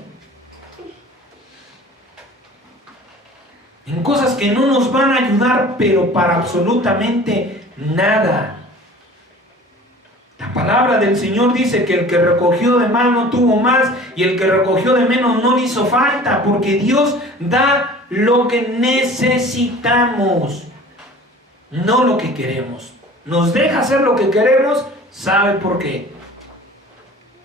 En cosas que no nos van a ayudar, pero para absolutamente nada. La palabra del Señor dice que el que recogió de más no tuvo más, y el que recogió de menos no le hizo falta, porque Dios da lo que necesitamos, no lo que queremos. Nos deja hacer lo que queremos, ¿sabe por qué?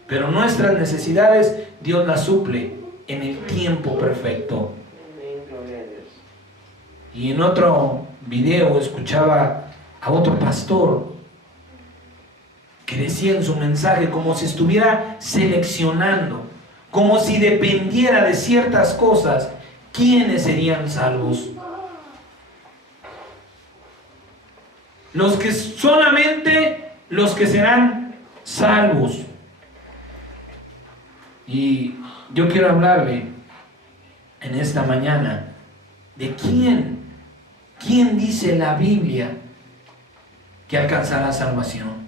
Pero nuestras necesidades Dios las suple en el tiempo perfecto. Y en otro video escuchaba a otro pastor que decía en su mensaje como si estuviera seleccionando, como si dependiera de ciertas cosas, quiénes serían salvos. Solamente los que serán salvos. Y yo quiero hablarle en esta mañana de quién dice la Biblia que alcanzará salvación.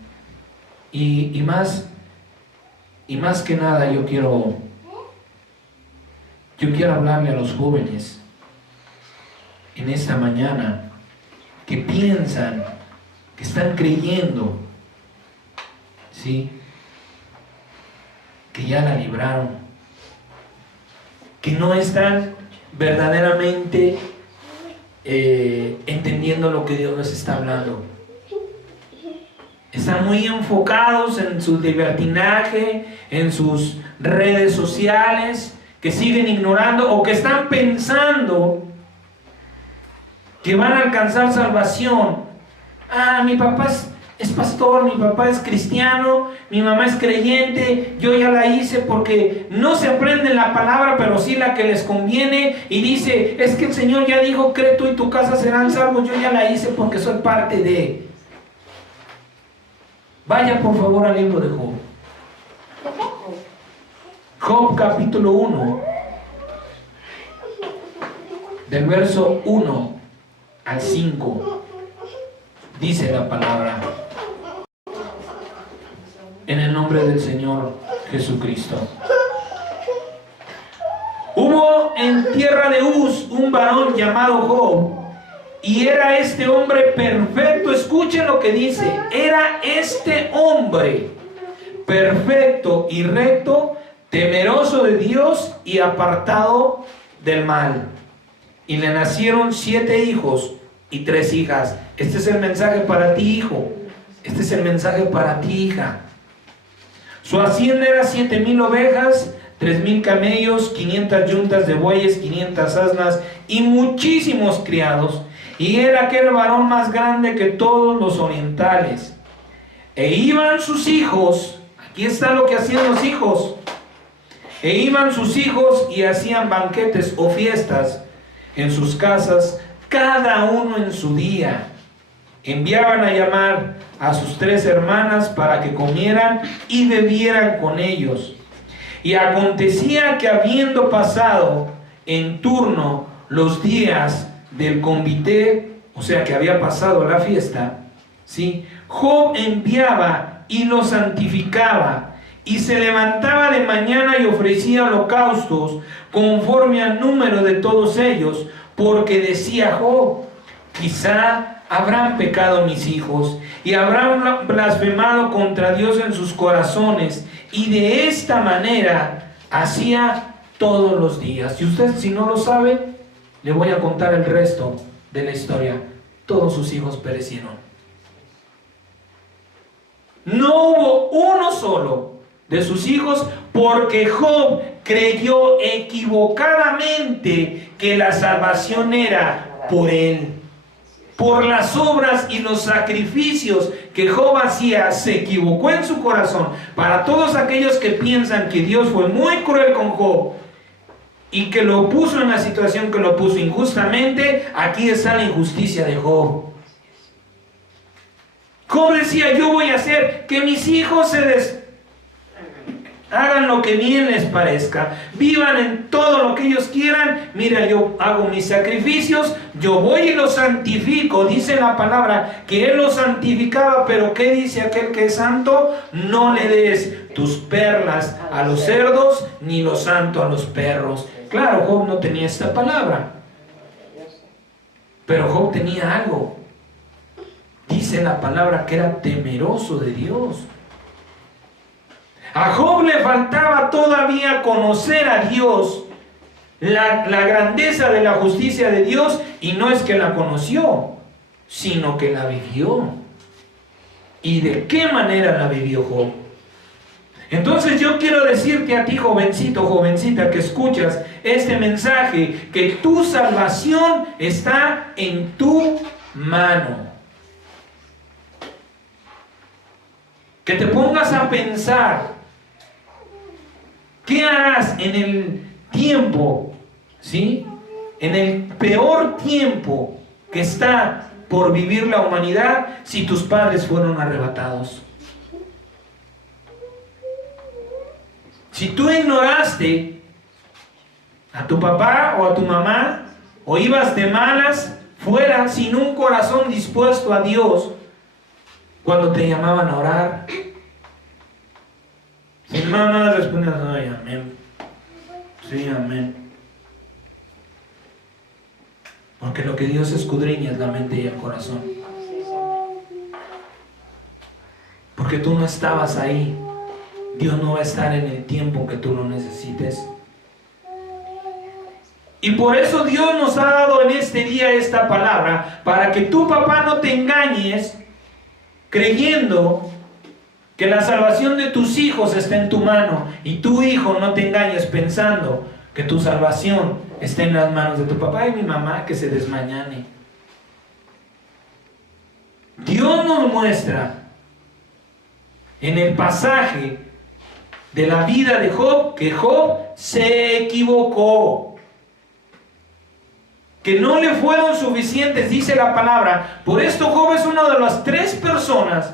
Y más que nada yo quiero hablarle a los jóvenes en esta mañana que piensan, que están creyendo, ¿sí?, que ya la libraron, que no están verdaderamente entendiendo lo que Dios les está hablando. Están muy enfocados en su libertinaje, en sus redes sociales, que siguen ignorando o que están pensando que van a alcanzar salvación. Ah, mi papá es pastor, mi papá es cristiano, mi mamá es creyente, yo ya la hice, porque no se aprende la palabra, pero sí la que les conviene, y dice, es que el Señor ya dijo, cree tú y tu casa serán salvos, yo ya la hice porque soy parte de. Vaya por favor al libro de Job. Job capítulo 1, del verso 1 al 5. Dice la palabra, en el nombre del Señor Jesucristo. Hubo en tierra de Uz un varón llamado Job, y era este hombre perfecto. Escuchen lo que dice. Era este hombre perfecto y recto, temeroso de Dios y apartado del mal. Y le nacieron 7 hijos y 3 hijas. Este es el mensaje para ti, hijo. Este es el mensaje para ti, hija. Su hacienda era 7,000 ovejas, 3,000 camellos, 500 yuntas de bueyes, 500 asnas y muchísimos criados. Y era aquel varón más grande que todos los orientales. E iban sus hijos, aquí está lo que hacían los hijos. E iban sus hijos y hacían banquetes o fiestas en sus casas, cada uno en su día. Enviaban a llamar a sus 3 hermanas para que comieran y bebieran con ellos. Y acontecía que habiendo pasado en turno los días del convite, o sea que había pasado la fiesta, ¿sí?, Job enviaba y los santificaba, y se levantaba de mañana y ofrecía holocaustos conforme al número de todos ellos, porque decía Job, quizá habrán pecado mis hijos y habrán blasfemado contra Dios en sus corazones, Y de esta manera hacía todos los días. Y usted, si no lo sabe, le voy a contar el resto de la historia. Todos sus hijos perecieron. No hubo uno solo de sus hijos, porque Job creyó equivocadamente que la salvación era por él. Por las obras y los sacrificios que Job hacía, se equivocó en su corazón. Para todos aquellos que piensan que Dios fue muy cruel con Job y que lo puso en la situación que lo puso injustamente, aquí está la injusticia de Job. Job decía: yo voy a hacer que mis hijos hagan lo que bien les parezca, vivan en todo lo que ellos quieran. Mira, yo hago mis sacrificios, yo voy y los santifico. Dice la palabra que él los santificaba, pero ¿qué dice aquel que es santo? No le des tus perlas a los cerdos, ni lo santo a los perros. Claro, Job no tenía esta palabra, pero Job tenía algo. Dice la palabra que era temeroso de Dios. A Job le faltaba todavía conocer a Dios, la grandeza de la justicia de Dios, y no es que la conoció, sino que la vivió. ¿Y de qué manera la vivió Job? Entonces yo quiero decirte a ti, jovencito, jovencita, que escuchas este mensaje, que tu salvación está en tu mano. Que te pongas a pensar, ¿qué harás en el tiempo, ¿sí? En el peor tiempo que está por vivir la humanidad, si tus padres fueron arrebatados? Si tú ignoraste a tu papá o a tu mamá, o ibas de malas fuera sin un corazón dispuesto a Dios, cuando te llamaban a orar, si no le respondías: ay, amén, sí, amén. Porque lo que Dios escudriña es la mente y el corazón. Porque tú no estabas ahí. Dios no va a estar en el tiempo que tú lo necesites. Y por eso Dios nos ha dado en este día esta palabra, para que tu papá no te engañes creyendo que la salvación de tus hijos está en tu mano, y tu hijo no te engañes pensando que tu salvación está en las manos de tu papá y mi mamá, que se desmañane. Dios nos muestra en el pasaje de la vida de Job que Job se equivocó, que no le fueron suficientes, dice la palabra. Por esto Job es una de las 3 personas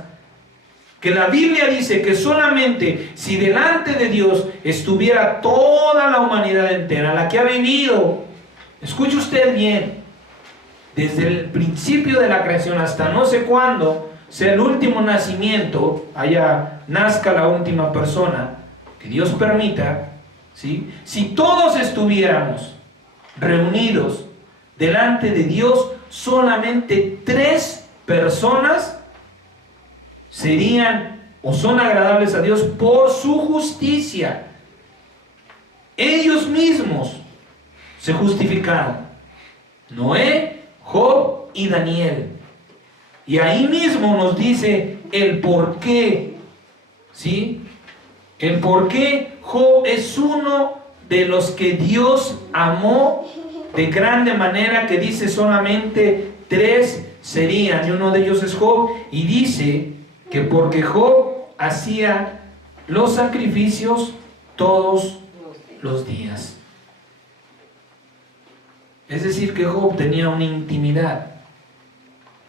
que la Biblia dice que solamente si delante de Dios estuviera toda la humanidad entera, la que ha vivido, escuche usted bien, desde el principio de la creación hasta no sé cuándo sea el último nacimiento, allá nazca la última persona, que Dios permita, ¿sí? Si todos estuviéramos reunidos delante de Dios, solamente 3 personas serían o son agradables a Dios por su justicia. Ellos mismos se justificaron: Noé, Job y Daniel. Y ahí mismo nos dice el por qué, ¿sí? El por qué Job es uno de los que Dios amó de grande manera, que dice solamente 3 serían, y uno de ellos es Job, y dice que porque Job hacía los sacrificios todos los días. Es decir, que Job tenía una intimidad.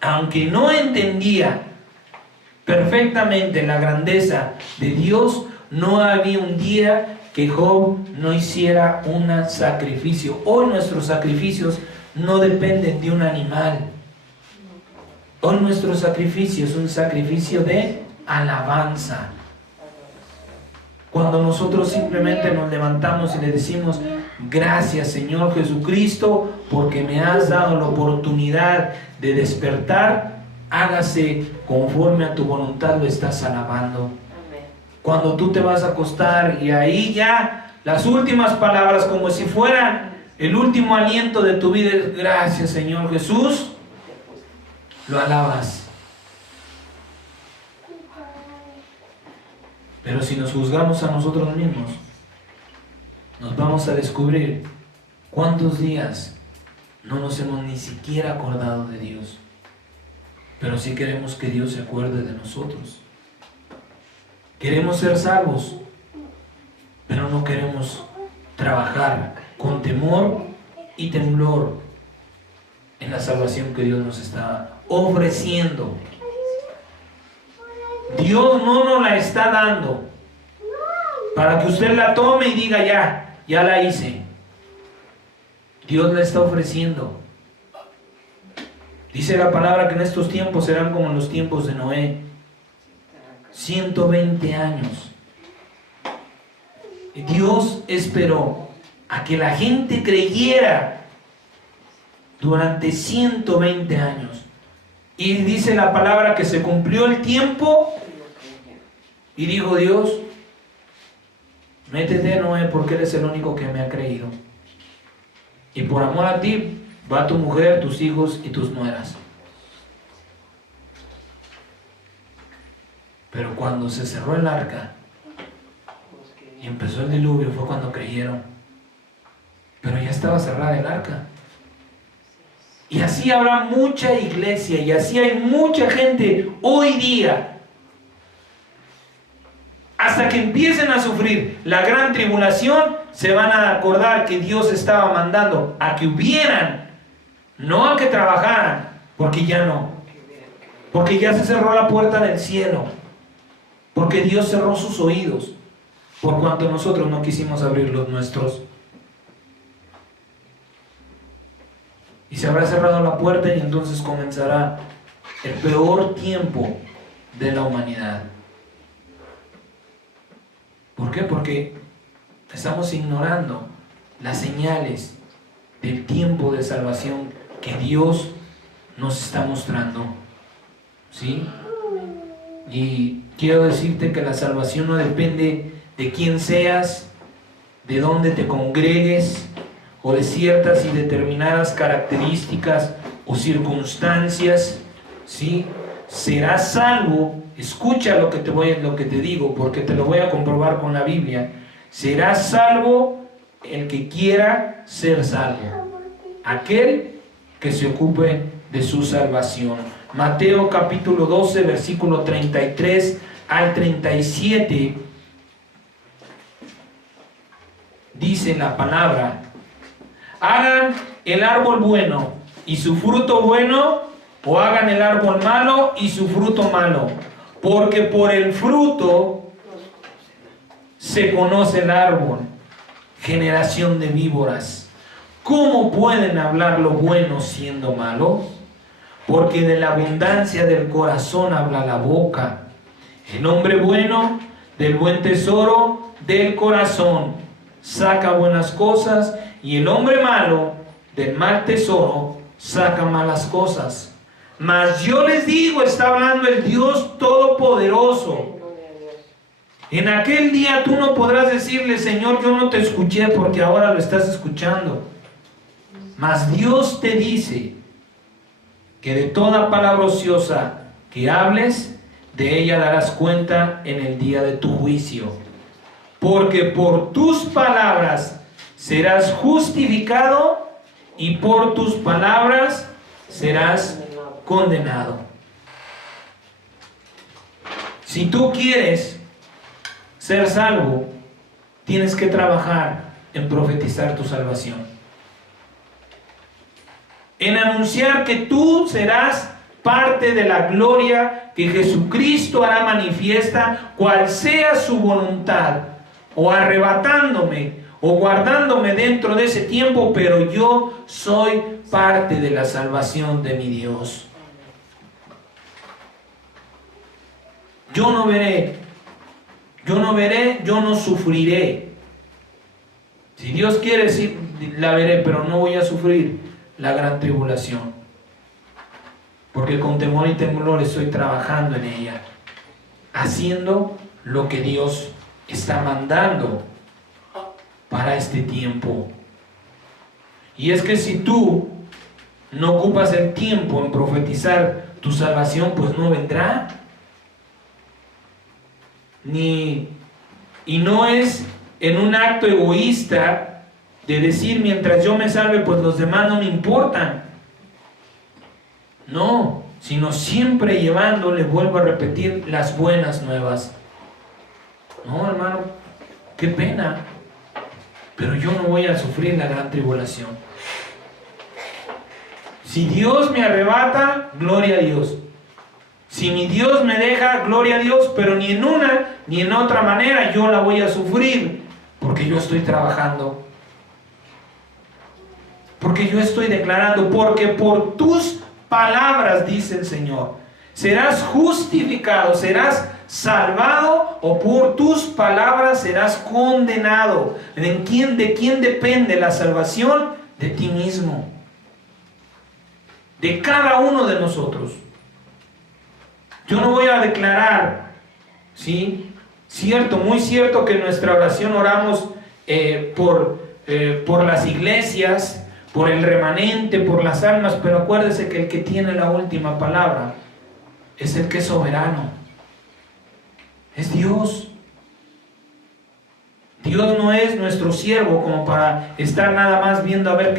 Aunque no entendía perfectamente la grandeza de Dios, no había un día que Job no hiciera un sacrificio. Hoy nuestros sacrificios no dependen de un animal. Hoy nuestro sacrificio es un sacrificio de alabanza. Cuando nosotros simplemente nos levantamos y le decimos: gracias, Señor Jesucristo, porque me has dado la oportunidad de despertar, hágase conforme a tu voluntad, lo estás alabando. Cuando tú te vas a acostar y ahí ya las últimas palabras, como si fuera el último aliento de tu vida, es gracias Señor Jesús, lo alabas. Pero si nos juzgamos a nosotros mismos, nos vamos a descubrir cuántos días no nos hemos ni siquiera acordado de Dios. Pero sí queremos que Dios se acuerde de nosotros. Queremos ser salvos, pero no queremos trabajar con temor y temblor en la salvación que Dios nos está ofreciendo. Dios no nos la está dando para que usted la tome y diga ya la hice. Dios la está ofreciendo. Dice la palabra que en estos tiempos serán como en los tiempos de Noé, 120 años. Dios esperó a que la gente creyera durante 120 años. Y dice la palabra que se cumplió el tiempo y dijo Dios, métete Noé porque eres el único que me ha creído. Y por amor a ti va tu mujer, tus hijos y tus nueras. Pero cuando se cerró el arca y empezó el diluvio fue cuando creyeron. Pero ya estaba cerrada el arca. Y así habrá mucha iglesia y así hay mucha gente hoy día. Hasta que empiecen a sufrir la gran tribulación, se van a acordar que Dios estaba mandando a que hubieran, no a que trabajaran, porque ya no. Porque ya se cerró la puerta del cielo. Porque Dios cerró sus oídos, por cuanto nosotros no quisimos abrir los nuestros. Y se habrá cerrado la puerta y entonces comenzará el peor tiempo de la humanidad. ¿Por qué? Porque estamos ignorando las señales del tiempo de salvación que Dios nos está mostrando. ¿Sí? Y quiero decirte que la salvación no depende de quién seas, de dónde te congregues, o de ciertas y determinadas características o circunstancias. ¿Sí? Serás salvo. Escucha lo que te digo, porque te lo voy a comprobar con la Biblia. Será salvo el que quiera ser salvo, aquel que se ocupe de su salvación. Mateo capítulo 12, versículo 33 al 37, dice la palabra: hagan el árbol bueno y su fruto bueno, o hagan el árbol malo y su fruto malo, porque por el fruto se conoce el árbol. Generación de víboras, ¿cómo pueden hablar lo bueno siendo malos? Porque de la abundancia del corazón habla la boca. El hombre bueno del buen tesoro del corazón saca buenas cosas, y el hombre malo del mal tesoro saca malas cosas. Mas yo les digo, está hablando el Dios Todopoderoso, en aquel día tú no podrás decirle: Señor, yo no te escuché, porque ahora lo estás escuchando. Mas Dios te dice que de toda palabra ociosa que hables, de ella darás cuenta en el día de tu juicio. Porque por tus palabras serás justificado y por tus palabras serás condenado. Si tú quieres ser salvo, tienes que trabajar en profetizar tu salvación, en anunciar que tú serás parte de la gloria que Jesucristo hará manifiesta, cual sea su voluntad, o arrebatándome o guardándome dentro de ese tiempo, pero yo soy parte de la salvación de mi Dios. Yo no veré, yo no sufriré. Si Dios quiere, sí, la veré, pero no voy a sufrir la gran tribulación, porque con temor y temblor estoy trabajando en ella, haciendo lo que Dios está mandando para este tiempo. Y es que si tú no ocupas el tiempo en profetizar tu salvación, pues no vendrá. Y no es en un acto egoísta de decir, mientras yo me salve, pues los demás no me importan. No, sino siempre llevándole, vuelvo a repetir, las buenas nuevas. No, hermano, qué pena, pero yo no voy a sufrir la gran tribulación. Si Dios me arrebata, gloria a Dios. Si mi Dios me deja, gloria a Dios, pero ni en una ni en otra manera yo la voy a sufrir, porque yo estoy trabajando. Porque yo estoy declarando, porque por tus palabras, dice el Señor, serás justificado, serás salvado, o por tus palabras serás condenado. ¿De quién depende la salvación? De ti mismo, de cada uno de nosotros. Yo no voy a declarar, ¿sí? Cierto, muy cierto que en nuestra oración oramos por las iglesias, por el remanente, por las almas, pero acuérdese que el que tiene la última palabra es el que es soberano, es Dios. Dios no es nuestro siervo como para estar nada más viendo a ver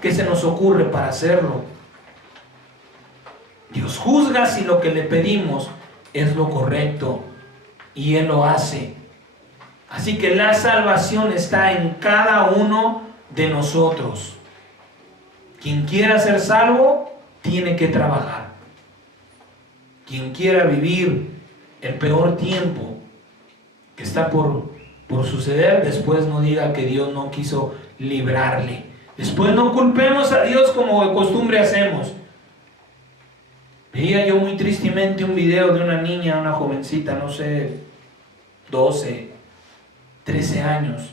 qué se nos ocurre para hacerlo. Dios juzga si lo que le pedimos es lo correcto, y Él lo hace. Así que la salvación está en cada uno de nosotros. Quien quiera ser salvo, tiene que trabajar. Quien quiera vivir el peor tiempo que está por suceder, después no diga que Dios no quiso librarle. Después no culpemos a Dios como de costumbre hacemos. Veía yo muy tristemente un video de una niña, una jovencita, no sé, 12, 13 años,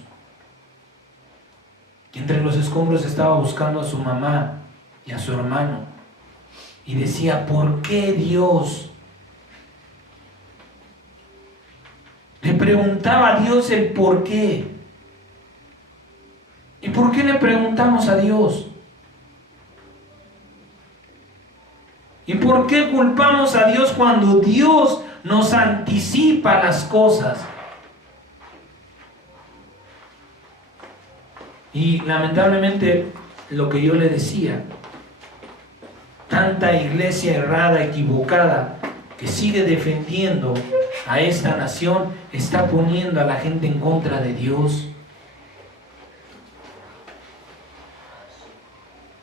que entre los escombros estaba buscando a su mamá y a su hermano, y decía, ¿por qué Dios? Le preguntaba a Dios el por qué. ¿Y por qué le preguntamos a Dios? ¿Y por qué culpamos a Dios cuando Dios nos anticipa las cosas? Y lamentablemente, lo que yo le decía, tanta iglesia errada, equivocada, que sigue defendiendo a esta nación, está poniendo a la gente en contra de Dios.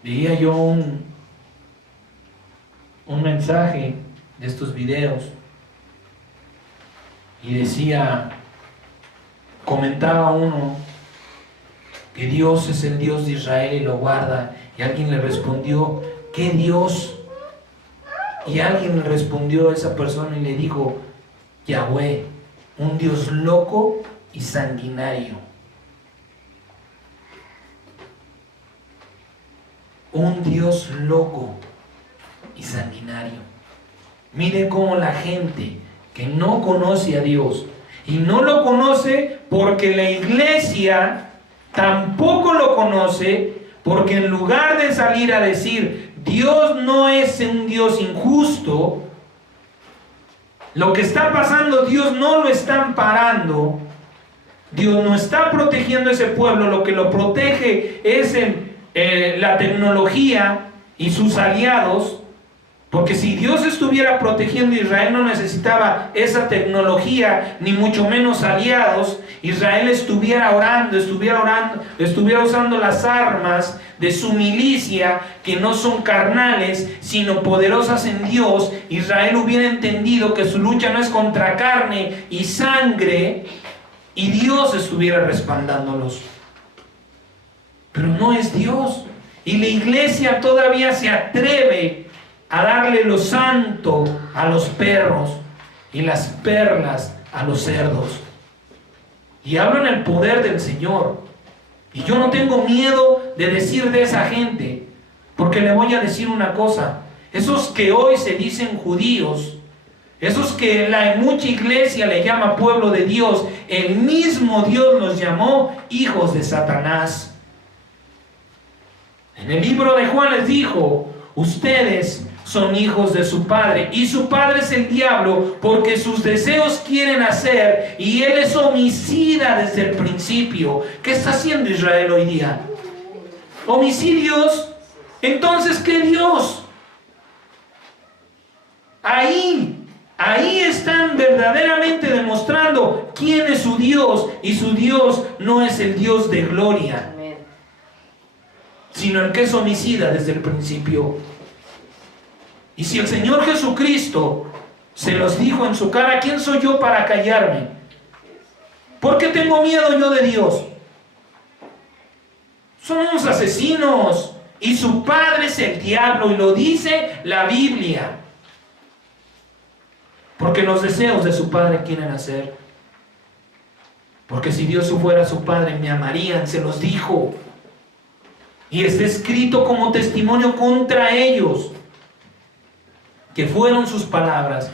Veía yo un mensaje de estos videos y decía, comentaba uno que Dios es el Dios de Israel y lo guarda, y alguien le respondió, ¿qué Dios? Y alguien le respondió a esa persona y le dijo, Yahweh, un Dios loco y sanguinario. Un Dios loco y sanguinario. Mire cómo la gente que no conoce a Dios, y no lo conoce porque la iglesia tampoco lo conoce, porque en lugar de salir a decir Dios no es un Dios injusto, lo que está pasando Dios no lo está amparando, Dios no está protegiendo a ese pueblo, lo que lo protege es la tecnología y sus aliados. Porque si Dios estuviera protegiendo a Israel, no necesitaba esa tecnología, ni mucho menos aliados. Israel estuviera usando las armas de su milicia, que no son carnales, sino poderosas en Dios. Israel hubiera entendido que su lucha no es contra carne y sangre, y Dios estuviera respaldándolos. Pero no es Dios. Y la iglesia todavía se atreve a darle lo santo a los perros y las perlas a los cerdos. Y hablo en el poder del Señor. Y yo no tengo miedo de decir de esa gente, porque le voy a decir una cosa: esos que hoy se dicen judíos Esos que mucha iglesia le llama pueblo de Dios, el mismo Dios los llamó hijos de Satanás. En el libro de Juan les dijo: ustedes son hijos de su padre, y su padre es el diablo, porque sus deseos quieren hacer, y él es homicida desde el principio. ¿Qué está haciendo Israel hoy día? Homicidios. Entonces, ¿qué Dios? Ahí están verdaderamente demostrando quién es su Dios, y su Dios no es el Dios de gloria, sino el que es homicida desde el principio. Y si el Señor Jesucristo se los dijo en su cara, ¿quién soy yo para callarme? ¿Por qué tengo miedo yo de Dios? Son unos asesinos, y su padre es el diablo, y lo dice la Biblia. Porque los deseos de su padre quieren hacer. Porque si Dios fuera su padre, me amarían, se los dijo. Y está escrito como testimonio contra ellos, que fueron sus palabras: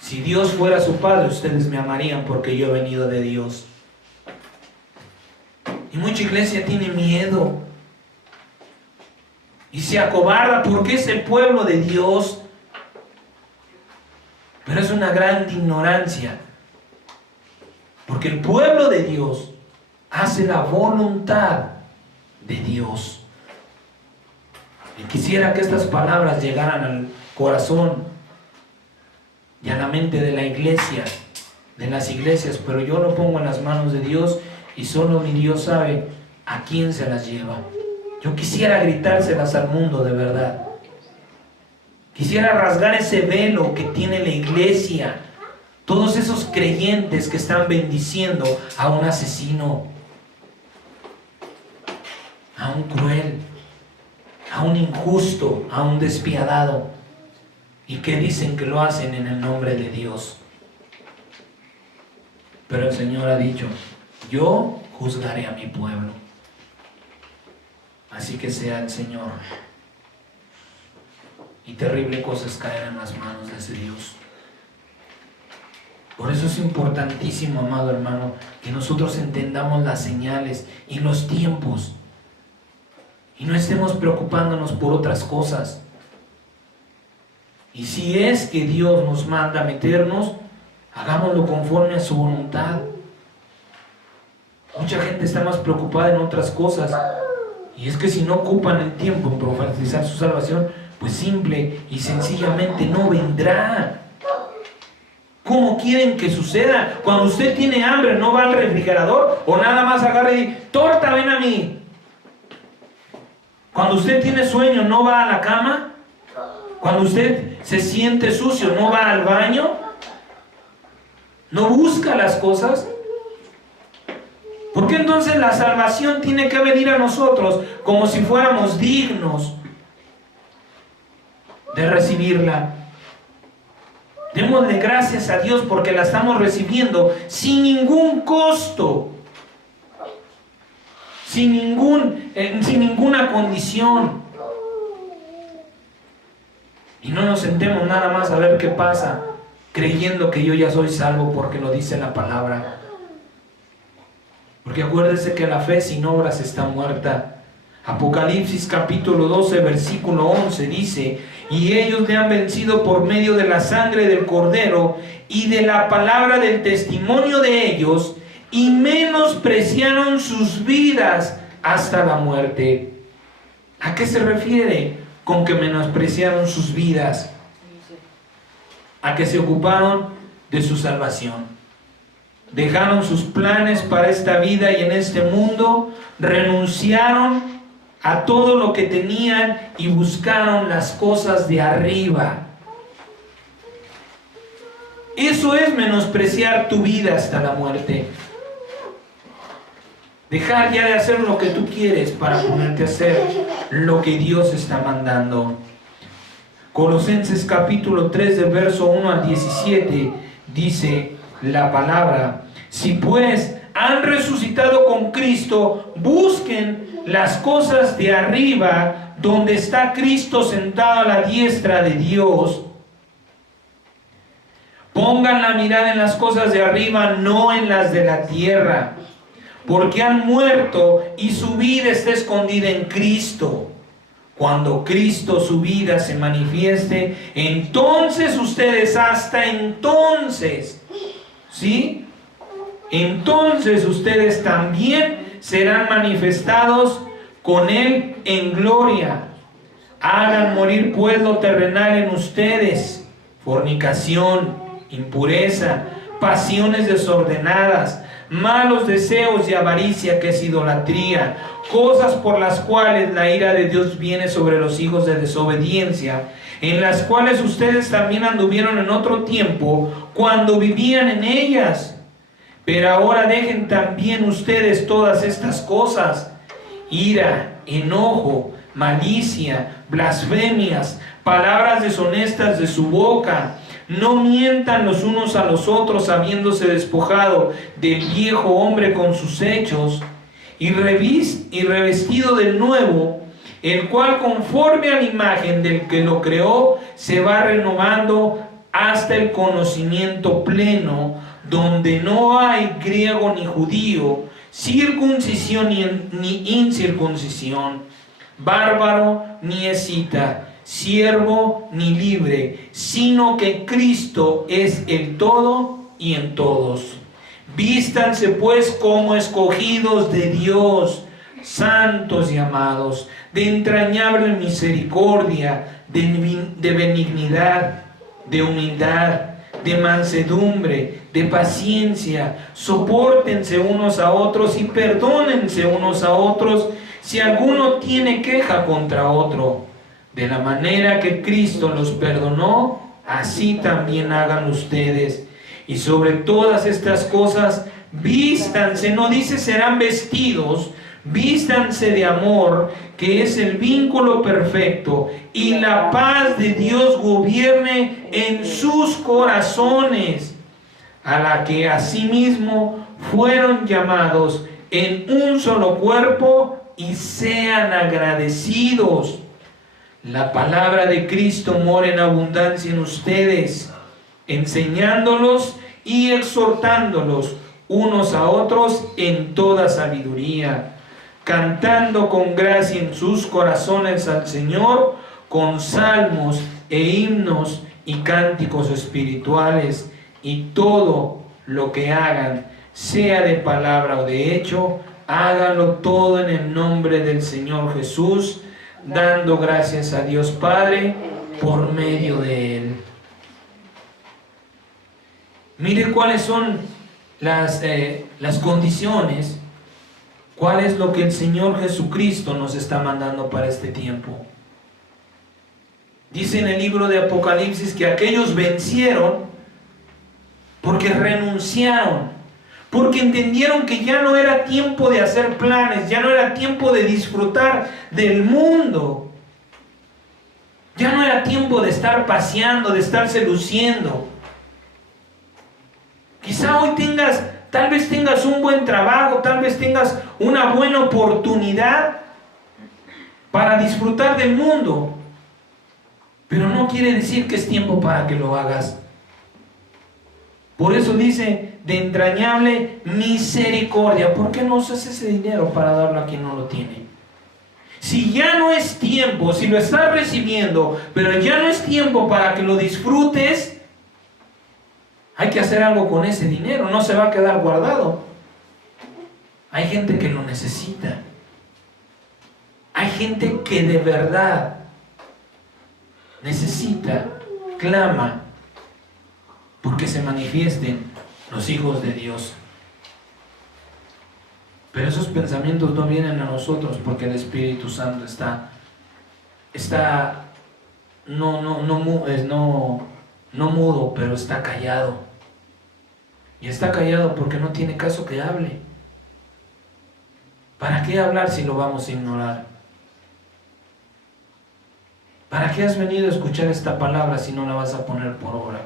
si Dios fuera su padre, ustedes me amarían, porque yo he venido de Dios. Y mucha iglesia tiene miedo y se acobarda porque es el pueblo de Dios. Pero es una gran ignorancia, porque el pueblo de Dios hace la voluntad de Dios. Y quisiera que estas palabras llegaran al corazón y a la mente de la iglesia, de las iglesias, pero yo lo pongo en las manos de Dios, y solo mi Dios sabe a quién se las lleva. Yo quisiera gritárselas al mundo de verdad. Quisiera rasgar ese velo que tiene la iglesia, todos esos creyentes que están bendiciendo a un asesino, a un cruel, a un injusto, a un despiadado, y que dicen que lo hacen en el nombre de Dios. Pero el Señor ha dicho: yo juzgaré a mi pueblo. Así que sea el Señor, y terrible cosas caerán en las manos de ese Dios. Por eso es importantísimo, amado hermano, que nosotros entendamos las señales y los tiempos, y no estemos preocupándonos por otras cosas. Y si es que Dios nos manda a meternos, hagámoslo conforme a su voluntad. Mucha gente está más preocupada en otras cosas, y es que si no ocupan el tiempo en profetizar su salvación, pues simple y sencillamente no vendrá. ¿Cómo quieren que suceda? Cuando usted tiene hambre, ¿no va al refrigerador o nada más agarra y dice: torta, ven a mí? Cuando usted tiene sueño, ¿no va a la cama? Cuando usted se siente sucio, ¿no va al baño? ¿No busca las cosas? ¿Por qué entonces la salvación tiene que venir a nosotros como si fuéramos dignos de recibirla? Démosle gracias a Dios porque la estamos recibiendo sin ningún costo, sin ninguna condición. Y no nos sentemos nada más a ver qué pasa, creyendo que yo ya soy salvo porque lo dice la palabra. Porque acuérdese que la fe sin obras está muerta. Apocalipsis capítulo 12 versículo 11 dice: y ellos le han vencido por medio de la sangre del Cordero y de la palabra del testimonio de ellos, y menospreciaron sus vidas hasta la muerte. ¿A qué se refiere con que menospreciaron sus vidas? A que se ocuparon de su salvación. Dejaron sus planes para esta vida y en este mundo, renunciaron a todo lo que tenían y buscaron las cosas de arriba. Eso es menospreciar tu vida hasta la muerte. Dejar ya de hacer lo que tú quieres para ponerte a hacer lo que Dios está mandando. Colosenses capítulo 3 del verso 1 al 17 dice la palabra: si pues han resucitado con Cristo, busquen las cosas de arriba, donde está Cristo sentado a la diestra de Dios. Pongan la mirada en las cosas de arriba, no en las de la tierra, porque han muerto y su vida está escondida en Cristo. Cuando Cristo, su vida, se manifieste, entonces ustedes, hasta entonces, ¿sí? Entonces ustedes también serán manifestados con Él en gloria. Hagan morir pues lo terrenal en ustedes: fornicación, impureza, pasiones desordenadas, malos deseos y avaricia, que es idolatría, cosas por las cuales la ira de Dios viene sobre los hijos de desobediencia, en las cuales ustedes también anduvieron en otro tiempo cuando vivían en ellas. Pero ahora dejen también ustedes todas estas cosas: ira, enojo, malicia, blasfemias, palabras deshonestas de su boca. No mientan los unos a los otros, habiéndose despojado del viejo hombre con sus hechos, y revestido del nuevo, el cual, conforme a la imagen del que lo creó, se va renovando hasta el conocimiento pleno, donde no hay griego ni judío, circuncisión ni incircuncisión, bárbaro ni escita, siervo ni libre, sino que Cristo es el todo y en todos. Vístanse pues como escogidos de Dios, santos y amados, de entrañable misericordia, de benignidad, de humildad, de mansedumbre, de paciencia. Sopórtense unos a otros y perdónense unos a otros si alguno tiene queja contra otro. De la manera que Cristo los perdonó, así también hagan ustedes. Y sobre todas estas cosas, vístanse, no dice serán vestidos, vístanse de amor, que es el vínculo perfecto, y la paz de Dios gobierne en sus corazones, a la que asimismo fueron llamados en un solo cuerpo, y sean agradecidos. La palabra de Cristo mora en abundancia en ustedes, enseñándolos y exhortándolos unos a otros en toda sabiduría, cantando con gracia en sus corazones al Señor, con salmos e himnos y cánticos espirituales. Y todo lo que hagan, sea de palabra o de hecho, háganlo todo en el nombre del Señor Jesús, dando gracias a Dios Padre por medio de Él. Mire cuáles son las condiciones, cuál es lo que el Señor Jesucristo nos está mandando para este tiempo. Dice en el libro de Apocalipsis que aquellos vencieron porque renunciaron, porque entendieron que ya no era tiempo de hacer planes, ya no era tiempo de disfrutar del mundo, ya no era tiempo de estar paseando, de estarse luciendo. Quizá hoy tal vez tengas un buen trabajo, tal vez tengas una buena oportunidad para disfrutar del mundo, pero no quiere decir que es tiempo para que lo hagas. Por eso dice, de entrañable misericordia. ¿Por qué no usas ese dinero para darlo a quien no lo tiene? Si ya no es tiempo, si lo estás recibiendo, pero ya no es tiempo para que lo disfrutes, hay que hacer algo con ese dinero, no se va a quedar guardado. Hay gente que lo necesita. Hay gente que de verdad necesita, clama, porque se manifiesten los hijos de Dios. Pero esos pensamientos no vienen a nosotros porque el Espíritu Santo está no mudo, pero está callado. Y está callado porque no tiene caso que hable. ¿Para qué hablar si lo vamos a ignorar? ¿Para qué has venido a escuchar esta palabra si no la vas a poner por obra?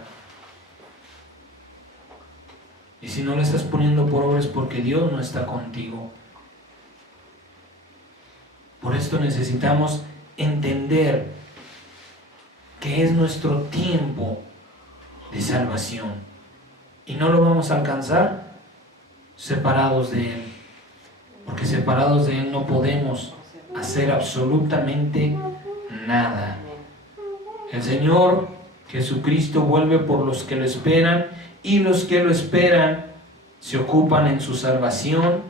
Y si no la estás poniendo por obra es porque Dios no está contigo. Por esto necesitamos entender que es nuestro tiempo de salvación. Y no lo vamos a alcanzar separados de Él, porque separados de Él no podemos hacer absolutamente nada. El Señor Jesucristo vuelve por los que lo esperan, y los que lo esperan se ocupan en su salvación,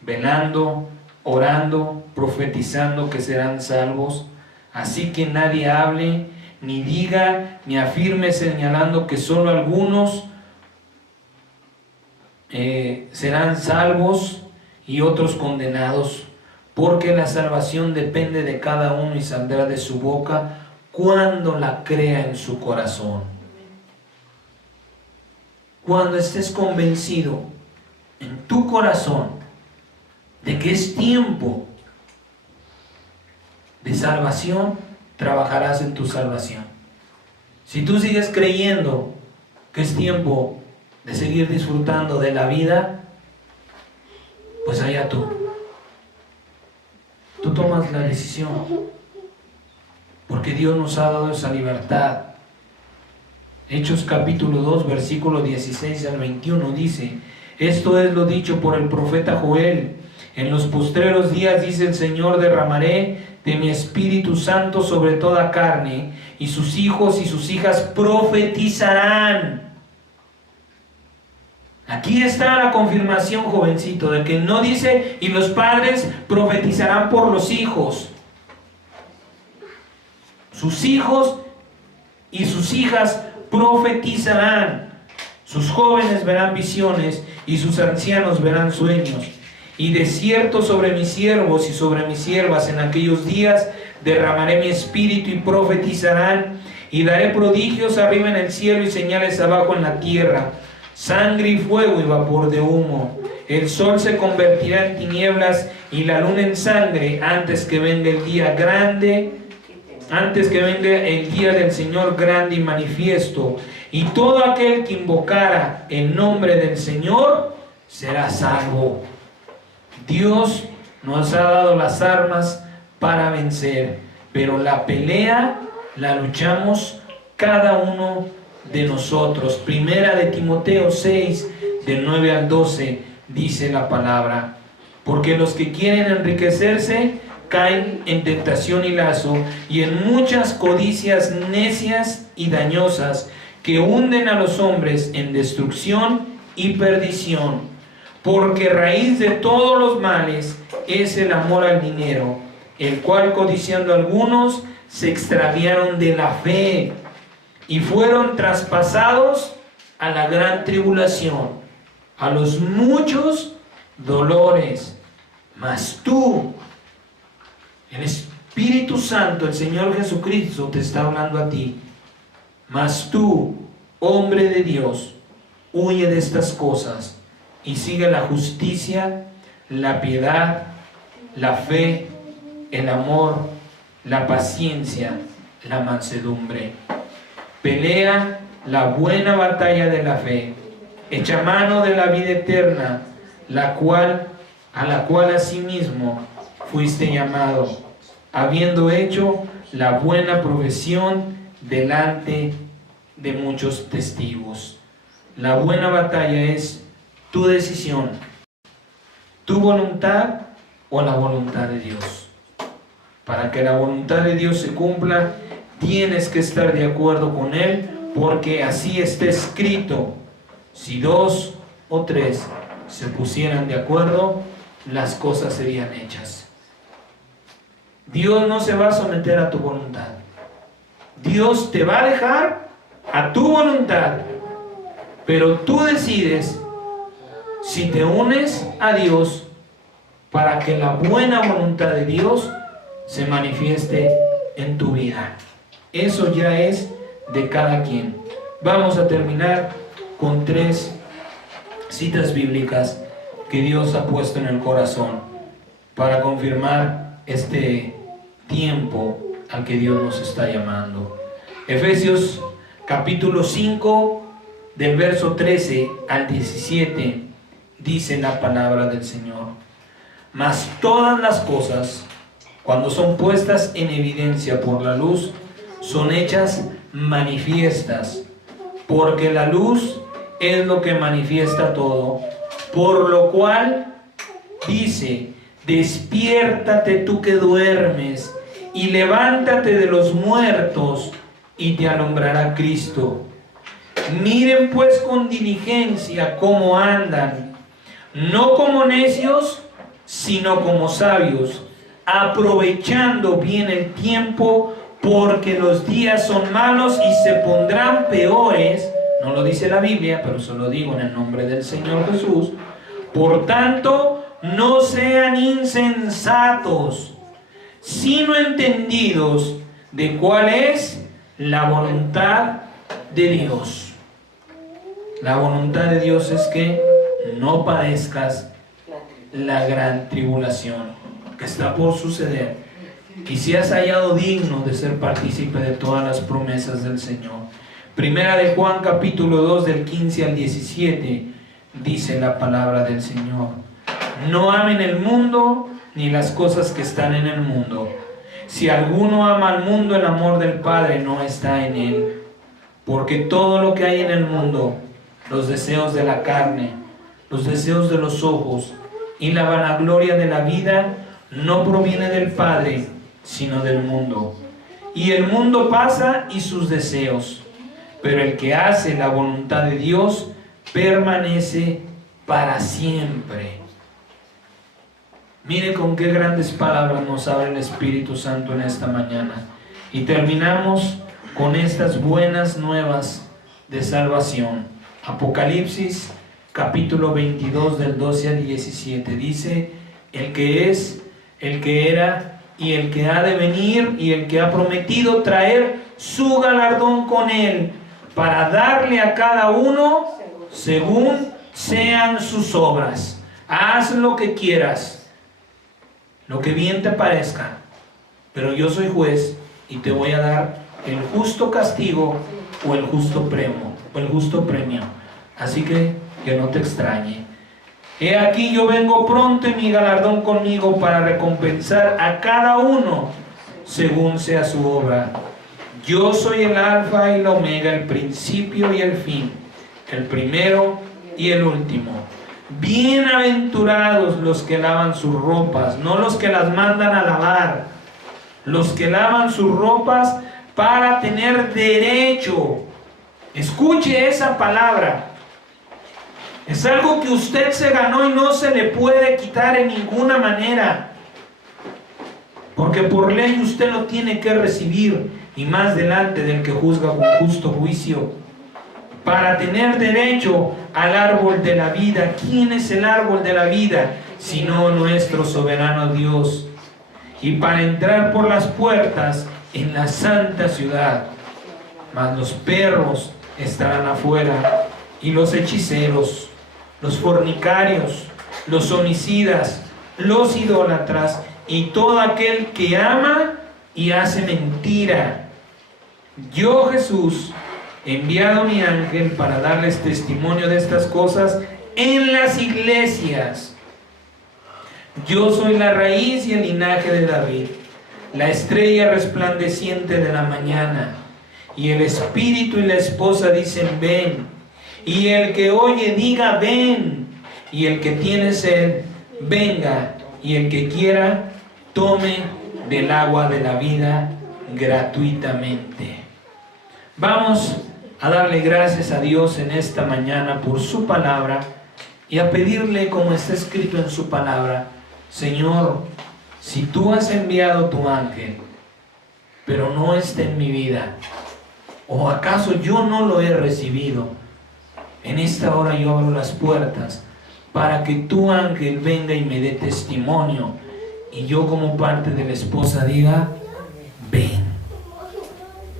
velando, orando, profetizando que serán salvos. Así que nadie hable, ni diga, ni afirme señalando que solo algunos serán salvos y otros condenados, porque la salvación depende de cada uno y saldrá de su boca cuando la crea en su corazón. Cuando estés convencido en tu corazón de que es tiempo de salvación, trabajarás en tu salvación. Si tú sigues creyendo que es tiempo de seguir disfrutando de la vida, pues allá tú. Tú tomas la decisión, porque Dios nos ha dado esa libertad. Hechos capítulo 2, versículo 16 al 21 dice: esto es lo dicho por el profeta Joel: en los postreros días, dice el Señor, derramaré de mi Espíritu Santo sobre toda carne, y sus hijos y sus hijas profetizarán. Aquí está la confirmación, jovencito, de que no dice y los padres profetizarán por los hijos. Sus hijos y sus hijas profetizarán. Sus jóvenes verán visiones y sus ancianos verán sueños. Y de cierto sobre mis siervos y sobre mis siervas en aquellos días derramaré mi espíritu y profetizarán, y daré prodigios arriba en el cielo y señales abajo en la tierra, sangre y fuego y vapor de humo. El sol se convertirá en tinieblas y la luna en sangre antes que venga el día grande, antes que venga el día del Señor grande y manifiesto. Y todo aquel que invocara el nombre del Señor será salvo. Dios nos ha dado las armas para vencer, pero la pelea la luchamos cada uno de nosotros. Primera de Timoteo 6, del 9 al 12, dice la palabra: porque los que quieren enriquecerse caen en tentación y lazo, y en muchas codicias necias y dañosas, que hunden a los hombres en destrucción y perdición. Porque raíz de todos los males es el amor al dinero, el cual, codiciando algunos, se extraviaron de la fe y fueron traspasados a la gran tribulación, a los muchos dolores. Mas tú, el Espíritu Santo, el Señor Jesucristo, te está hablando a ti. Mas tú, hombre de Dios, huye de estas cosas y sigue la justicia, la piedad, la fe, el amor, la paciencia, la mansedumbre. Pelea la buena batalla de la fe, echa mano de la vida eterna, a la cual asimismo fuiste llamado, habiendo hecho la buena profesión delante de muchos testigos. La buena batalla es tu decisión, tu voluntad o la voluntad de Dios. Para que la voluntad de Dios se cumpla, tienes que estar de acuerdo con Él, porque así está escrito: si 2 o 3 se pusieran de acuerdo, las cosas serían hechas. Dios no se va a someter a tu voluntad. Dios te va a dejar a tu voluntad, pero tú decides si te unes a Dios para que la buena voluntad de Dios se manifieste en tu vida. Eso ya es de cada quien. Vamos a terminar con 3 citas bíblicas que Dios ha puesto en el corazón para confirmar este tiempo al que Dios nos está llamando. Efesios capítulo 5, del verso 13 al 17, dice la palabra del Señor: mas todas las cosas, cuando son puestas en evidencia por la luz, son hechas manifiestas, porque la luz es lo que manifiesta todo. Por lo cual dice: despiértate tú que duermes, y levántate de los muertos, y te alumbrará Cristo. Miren pues con diligencia cómo andan, no como necios, sino como sabios, aprovechando bien el tiempo, porque los días son malos y se pondrán peores. No lo dice la Biblia, pero se lo digo en el nombre del Señor Jesús. Por tanto, no sean insensatos, sino entendidos de cuál es la voluntad de Dios. La voluntad de Dios es que no padezcas la gran tribulación que está por suceder, y seas hallado digno de ser partícipe de todas las promesas del Señor. Primera de Juan capítulo 2 del 15 al 17 dice la palabra del Señor: no amen el mundo ni las cosas que están en el mundo. Si alguno ama al mundo, el amor del Padre no está en él. Porque todo lo que hay en el mundo, los deseos de la carne, los deseos de los ojos y la vanagloria de la vida, no proviene del Padre, sino del mundo. Y el mundo pasa y sus deseos, pero el que hace la voluntad de Dios permanece para siempre. Mire con qué grandes palabras nos habla el Espíritu Santo en esta mañana. Y terminamos con estas buenas nuevas de salvación. Apocalipsis capítulo 22 del 12 al 17 dice: el que es, el que era y el que ha de venir, y el que ha prometido traer su galardón con él, para darle a cada uno según sean sus obras. Haz lo que quieras, lo que bien te parezca, pero yo soy juez y te voy a dar el justo castigo o el justo premio. Así que no te extrañe. He aquí yo vengo pronto, y mi galardón conmigo, para recompensar a cada uno según sea su obra. Yo soy el alfa y la omega, el principio y el fin, el primero y el último. Bienaventurados los que lavan sus ropas, no los que las mandan a lavar, los que lavan sus ropas para tener derecho. Escuche esa palabra. Es algo que usted se ganó y no se le puede quitar en ninguna manera, porque por ley usted lo tiene que recibir, y más delante del que juzga con justo juicio, para tener derecho al árbol de la vida. ¿Quién es el árbol de la vida? Sino nuestro soberano Dios. Y para entrar por las puertas en la santa ciudad. Mas los perros estarán afuera, y los hechiceros, los fornicarios, los homicidas, los idólatras y todo aquel que ama y hace mentira. Yo, Jesús, he enviado mi ángel para darles testimonio de estas cosas en las iglesias. Yo soy la raíz y el linaje de David, la estrella resplandeciente de la mañana. Y el espíritu y la esposa dicen: ven. Y el que oye diga: ven. Y el que tiene sed, venga. Y el que quiera, tome del agua de la vida gratuitamente. Vamos a darle gracias a Dios en esta mañana por su palabra, y a pedirle, como está escrito en su palabra: Señor, si tú has enviado tu ángel, pero no está en mi vida, o acaso yo no lo he recibido, en esta hora yo abro las puertas para que tu ángel venga y me dé testimonio, y yo, como parte de la esposa, diga: ven.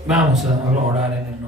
Vamos a orar en el nombre